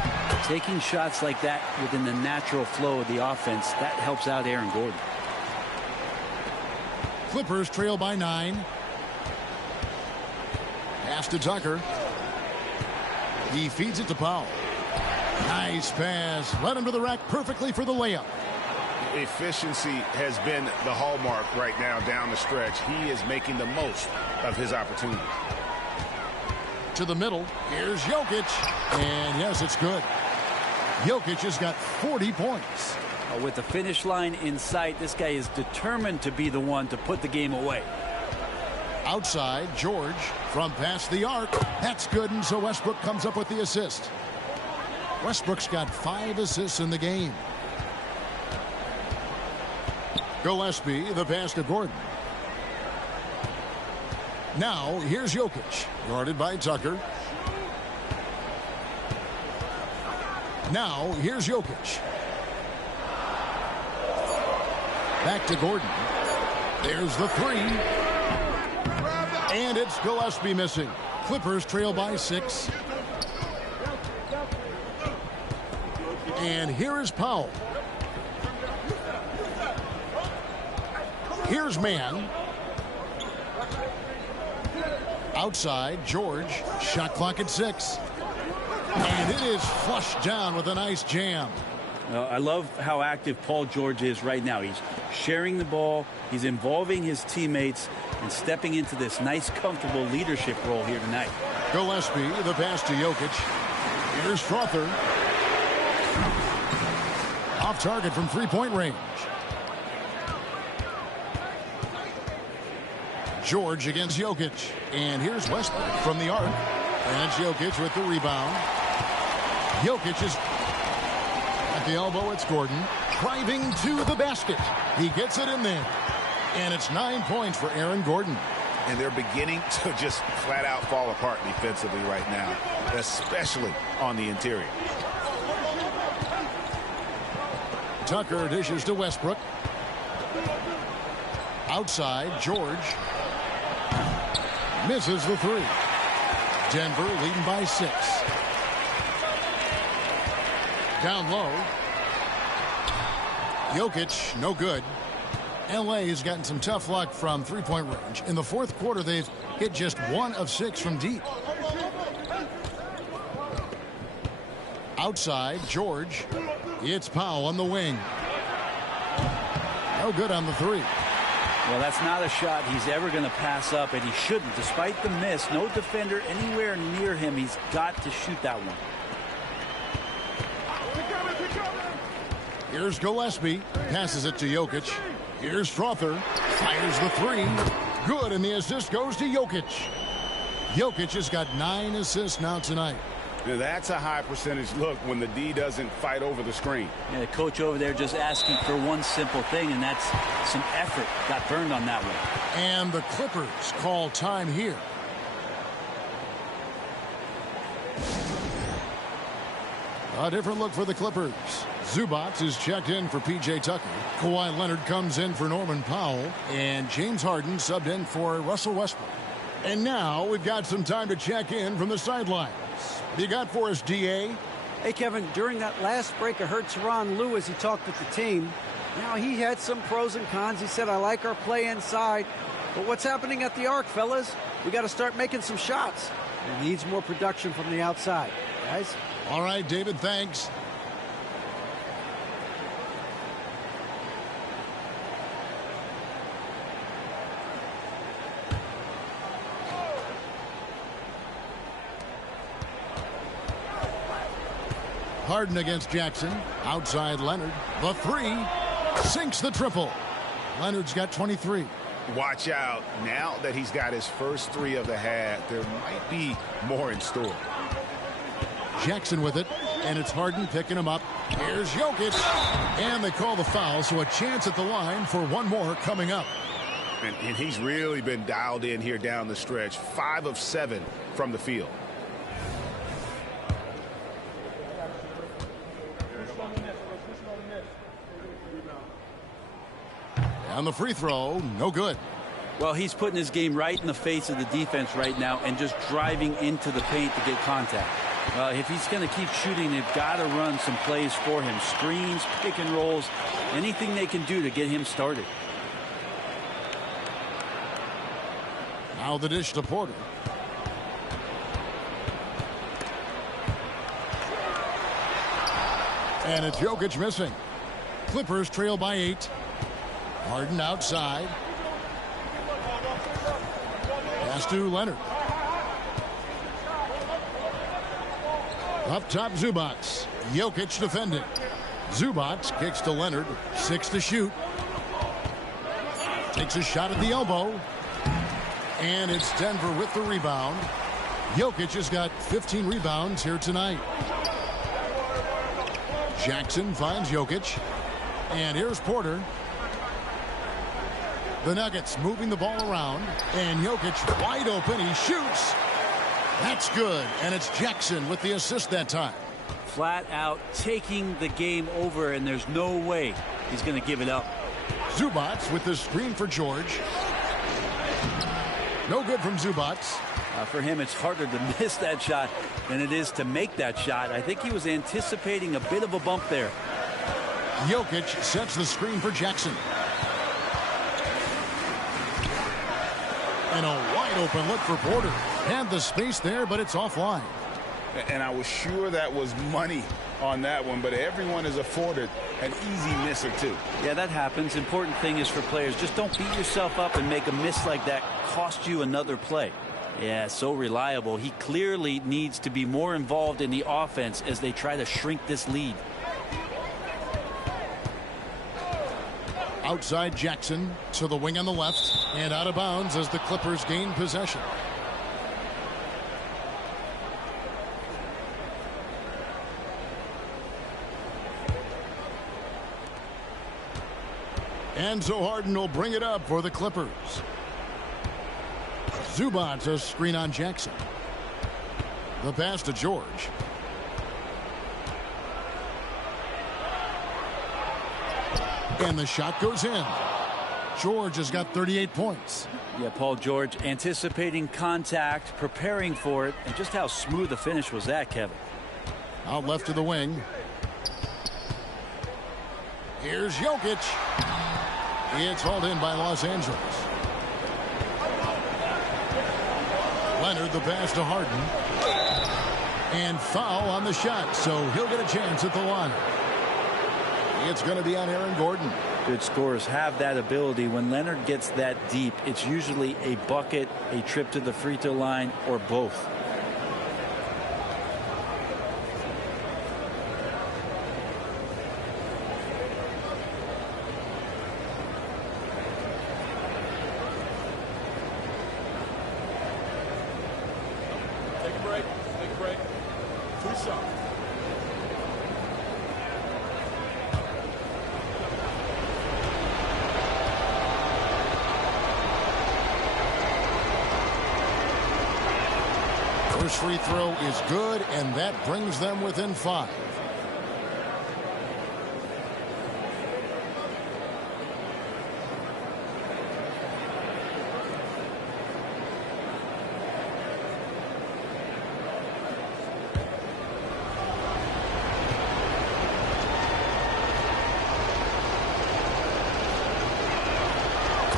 Taking shots like that within the natural flow of the offense, that helps out Aaron Gordon. Clippers trail by 9. Pass to Tucker. He feeds it to Powell. Nice pass. Led him to the rack perfectly for the layup. Efficiency has been the hallmark right now down the stretch. He is making the most of his opportunity. To the middle. Here's Jokic. And yes, it's good. Jokic has got 40 points. With the finish line in sight, this guy is determined to be the one to put the game away. Outside, George from past the arc. That's good, and so Westbrook comes up with the assist. Westbrook's got 5 assists in the game. Gillespie, the pass to Gordon. Now, here's Jokic, guarded by Tucker. Now, here's Jokic. Back to Gordon. There's the three. And it's Gillespie missing. Clippers trail by 6. And here is Powell. Here's Mann. Outside, George. Shot clock at 6. And it is flushed down with a nice jam. I love how active Paul George is right now. He's sharing the ball. He's involving his teammates and stepping into this nice, comfortable leadership role here tonight. Gillespie, the pass to Jokic. Here's Strother. Off target from three-point range. George against Jokic. And here's Westbrook from the arc. And it's Jokic with the rebound. Jokic is at the elbow. It's Gordon driving to the basket. He gets it in there. And it's 9 points for Aaron Gordon. And they're beginning to just flat out fall apart defensively right now, especially on the interior. Tucker dishes to Westbrook. Outside, George misses the three. Denver leading by 6. Down low. Jokic, no good. LA has gotten some tough luck from three-point range. In the fourth quarter, they've hit just 1 of 6 from deep. Outside, George. It's Powell on the wing. No good on the three. Well, that's not a shot he's ever going to pass up, and he shouldn't. Despite the miss, no defender anywhere near him. He's got to shoot that one. Here's Gillespie. Passes it to Jokic. Here's Strother. Fires the three. Good, and the assist goes to Jokic. Jokic has got 9 assists now tonight. Now that's a high percentage look when the D doesn't fight over the screen. Yeah, the coach over there just asking for one simple thing, and that's some effort. Got burned on that one. And the Clippers call time here. A different look for the Clippers. Zubac is checked in for P.J. Tucker. Kawhi Leonard comes in for Norman Powell. And James Harden subbed in for Russell Westbrook. And now we've got some time to check in from the sidelines. What do you got for us, D.A.? Hey, Kevin, during that last break, I heard Tyronn Lue as he talked with the team. Now, he had some pros and cons. He said, I like our play inside. But what's happening at the arc, fellas? We got to start making some shots. It needs more production from the outside. Guys? All right, David, thanks. Harden against Jackson. Outside Leonard. The three. Sinks the triple. Leonard's got 23. Watch out. Now that he's got his first 3 of the half, there might be more in store. Jackson with it. And it's Harden picking him up. Here's Jokic. And they call the foul, so a chance at the line for one more coming up. And he's really been dialed in here down the stretch. 5 of 7 from the field. On the free throw, no good. Well, he's putting his game right in the face of the defense right now and just driving into the paint to get contact. If he's going to keep shooting, they've got to run some plays for him. Screens, pick and rolls, anything they can do to get him started. Now the dish to Porter. And it's Jokic missing. Clippers trail by 8. Harden outside. Pass to Leonard. Up top, Zubac. Jokic defending. Zubac kicks to Leonard. 6 to shoot. Takes a shot at the elbow. And it's Denver with the rebound. Jokic has got 15 rebounds here tonight. Jackson finds Jokic. And here's Porter. The Nuggets moving the ball around, and Jokic wide open. He shoots. That's good, and it's Jackson with the assist that time. Flat out taking the game over, and there's no way he's going to give it up. Zubac with the screen for George. No good from Zubac. For him, it's harder to miss that shot than it is to make that shot. I think he was anticipating a bit of a bump there. Jokic sets the screen for Jackson. And a wide open look for Porter. Had the space there, but it's offline. And I was sure that was money on that one, but everyone is afforded an easy miss or two. Yeah, that happens. Important thing is for players, just don't beat yourself up and make a miss like that cost you another play. Yeah, so reliable. He clearly needs to be more involved in the offense as they try to shrink this lead. Outside Jackson to the wing on the left, and out of bounds as the Clippers gain possession. And so Harden will bring it up for the Clippers. Zubac a screen on Jackson. The pass to George. And the shot goes in. George has got 38 points. Yeah, Paul George anticipating contact, preparing for it, and just how smooth the finish was that, Kevin. Out left to the wing. Here's Jokic. It's hauled in by Los Angeles. Leonard the pass to Harden. And foul on the shot, so he'll get a chance at the line. It's going to be on Aaron Gordon. Good scorers have that ability. When Leonard gets that deep, it's usually a bucket, a trip to the free throw line, or both. Take a break. Take a break. 2 shots. First free throw is good, and that brings them within 5.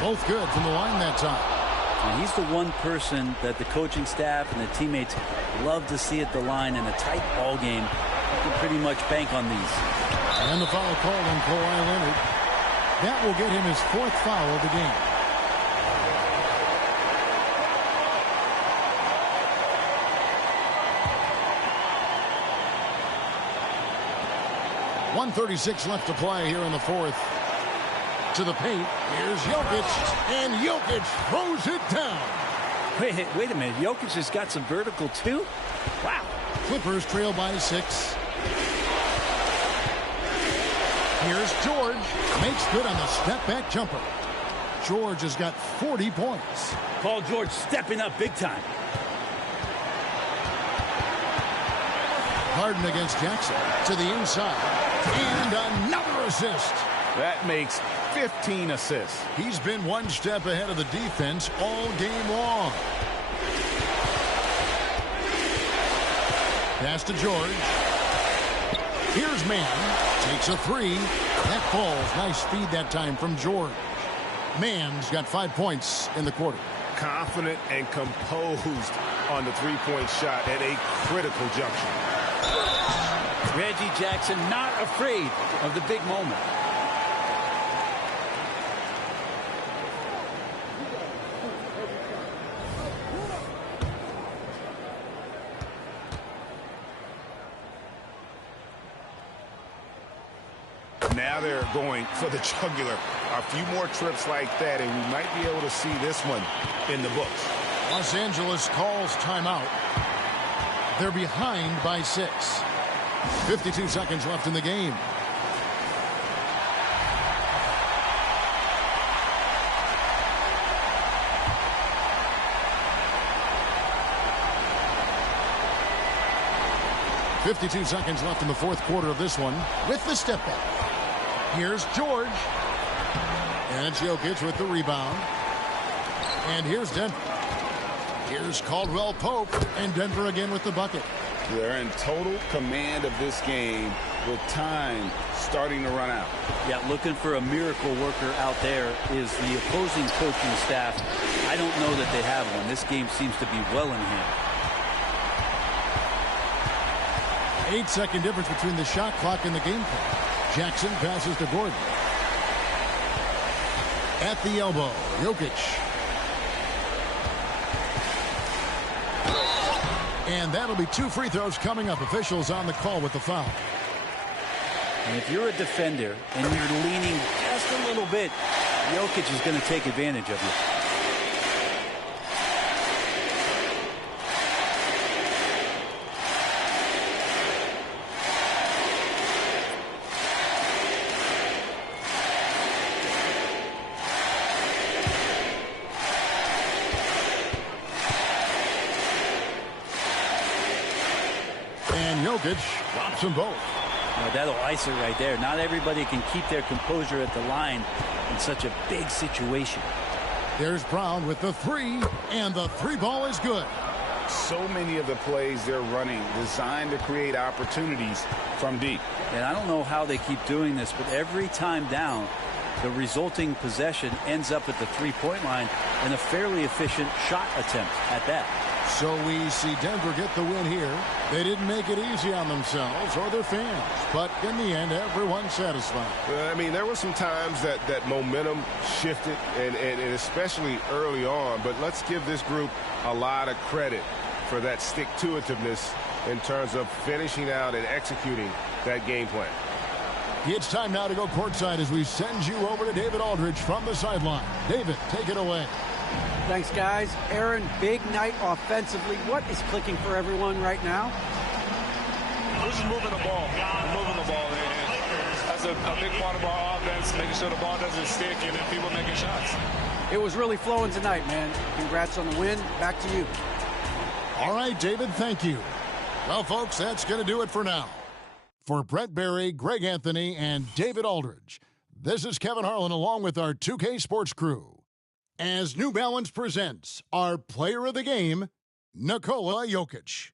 Both good from the line that time. And he's the one person that the coaching staff and the teammates love to see at the line in a tight ball game. You can pretty much bank on these. And the foul called on Kawhi Leonard. That will get him his 4th foul of the game. .136 left to play here in the 4th. To the paint. Here's Jokic, and Jokic throws it down. Wait a minute. Jokic has got some vertical too? Wow. Clippers trail by 6. Here's George. Makes good on the step-back jumper. George has got 40 points. Paul George stepping up big time. Harden against Jackson. To the inside. And another assist. That makes 15 assists. He's been one step ahead of the defense all game long. Pass to George. Here's Mann. Takes a 3. That falls. Nice feed that time from George. Mann's got 5 points in the quarter. Confident and composed on the three-point shot at a critical junction. Reggie Jackson not afraid of the big moment. Now they're going for the jugular. A few more trips like that, and we might be able to see this one in the books. Los Angeles calls timeout. They're behind by 6. 52 seconds left in the game. 52 seconds left in the fourth quarter of this one with the step back. Here's George. And it's Jokic with the rebound. And here's Denver. Here's Caldwell Pope, and Denver again with the bucket. They're in total command of this game with time starting to run out. Yeah, looking for a miracle worker out there is the opposing coaching staff. I don't know that they have one. This game seems to be well in hand. 8-second difference between the shot clock and the game clock. Jackson passes to Gordon. At the elbow, Jokic. And that'll be 2 free throws coming up. Officials on the call with the foul. And if you're a defender and you're leaning just a little bit, Jokic is going to take advantage of you. Jokic drops them both. Now that'll ice it right there. Not everybody can keep their composure at the line in such a big situation. There's Brown with the three, and the three ball is good. So many of the plays they're running designed to create opportunities from deep. And I don't know how they keep doing this, but every time down, the resulting possession ends up at the three-point line and a fairly efficient shot attempt at that. So we see Denver get the win here. They didn't make it easy on themselves or their fans, but in the end, everyone's satisfied. I mean, there were some times that momentum shifted, and especially early on, but let's give this group a lot of credit for that stick-to-itiveness in terms of finishing out and executing that game plan. It's time now to go courtside as we send you over to David Aldridge from the sideline. David, take it away. Thanks, guys. Aaron, big night offensively. What is clicking for everyone right now? We're just moving the ball. We're moving the ball. That's a big part of our offense, making sure the ball doesn't stick and then people making shots. It was really flowing tonight, man. Congrats on the win. Back to you. All right, David, thank you. Well, folks, that's going to do it for now. For Brett Barry, Greg Anthony, and David Aldridge, this is Kevin Harlan along with our 2K Sports crew. As New Balance presents our player of the game, Nikola Jokic.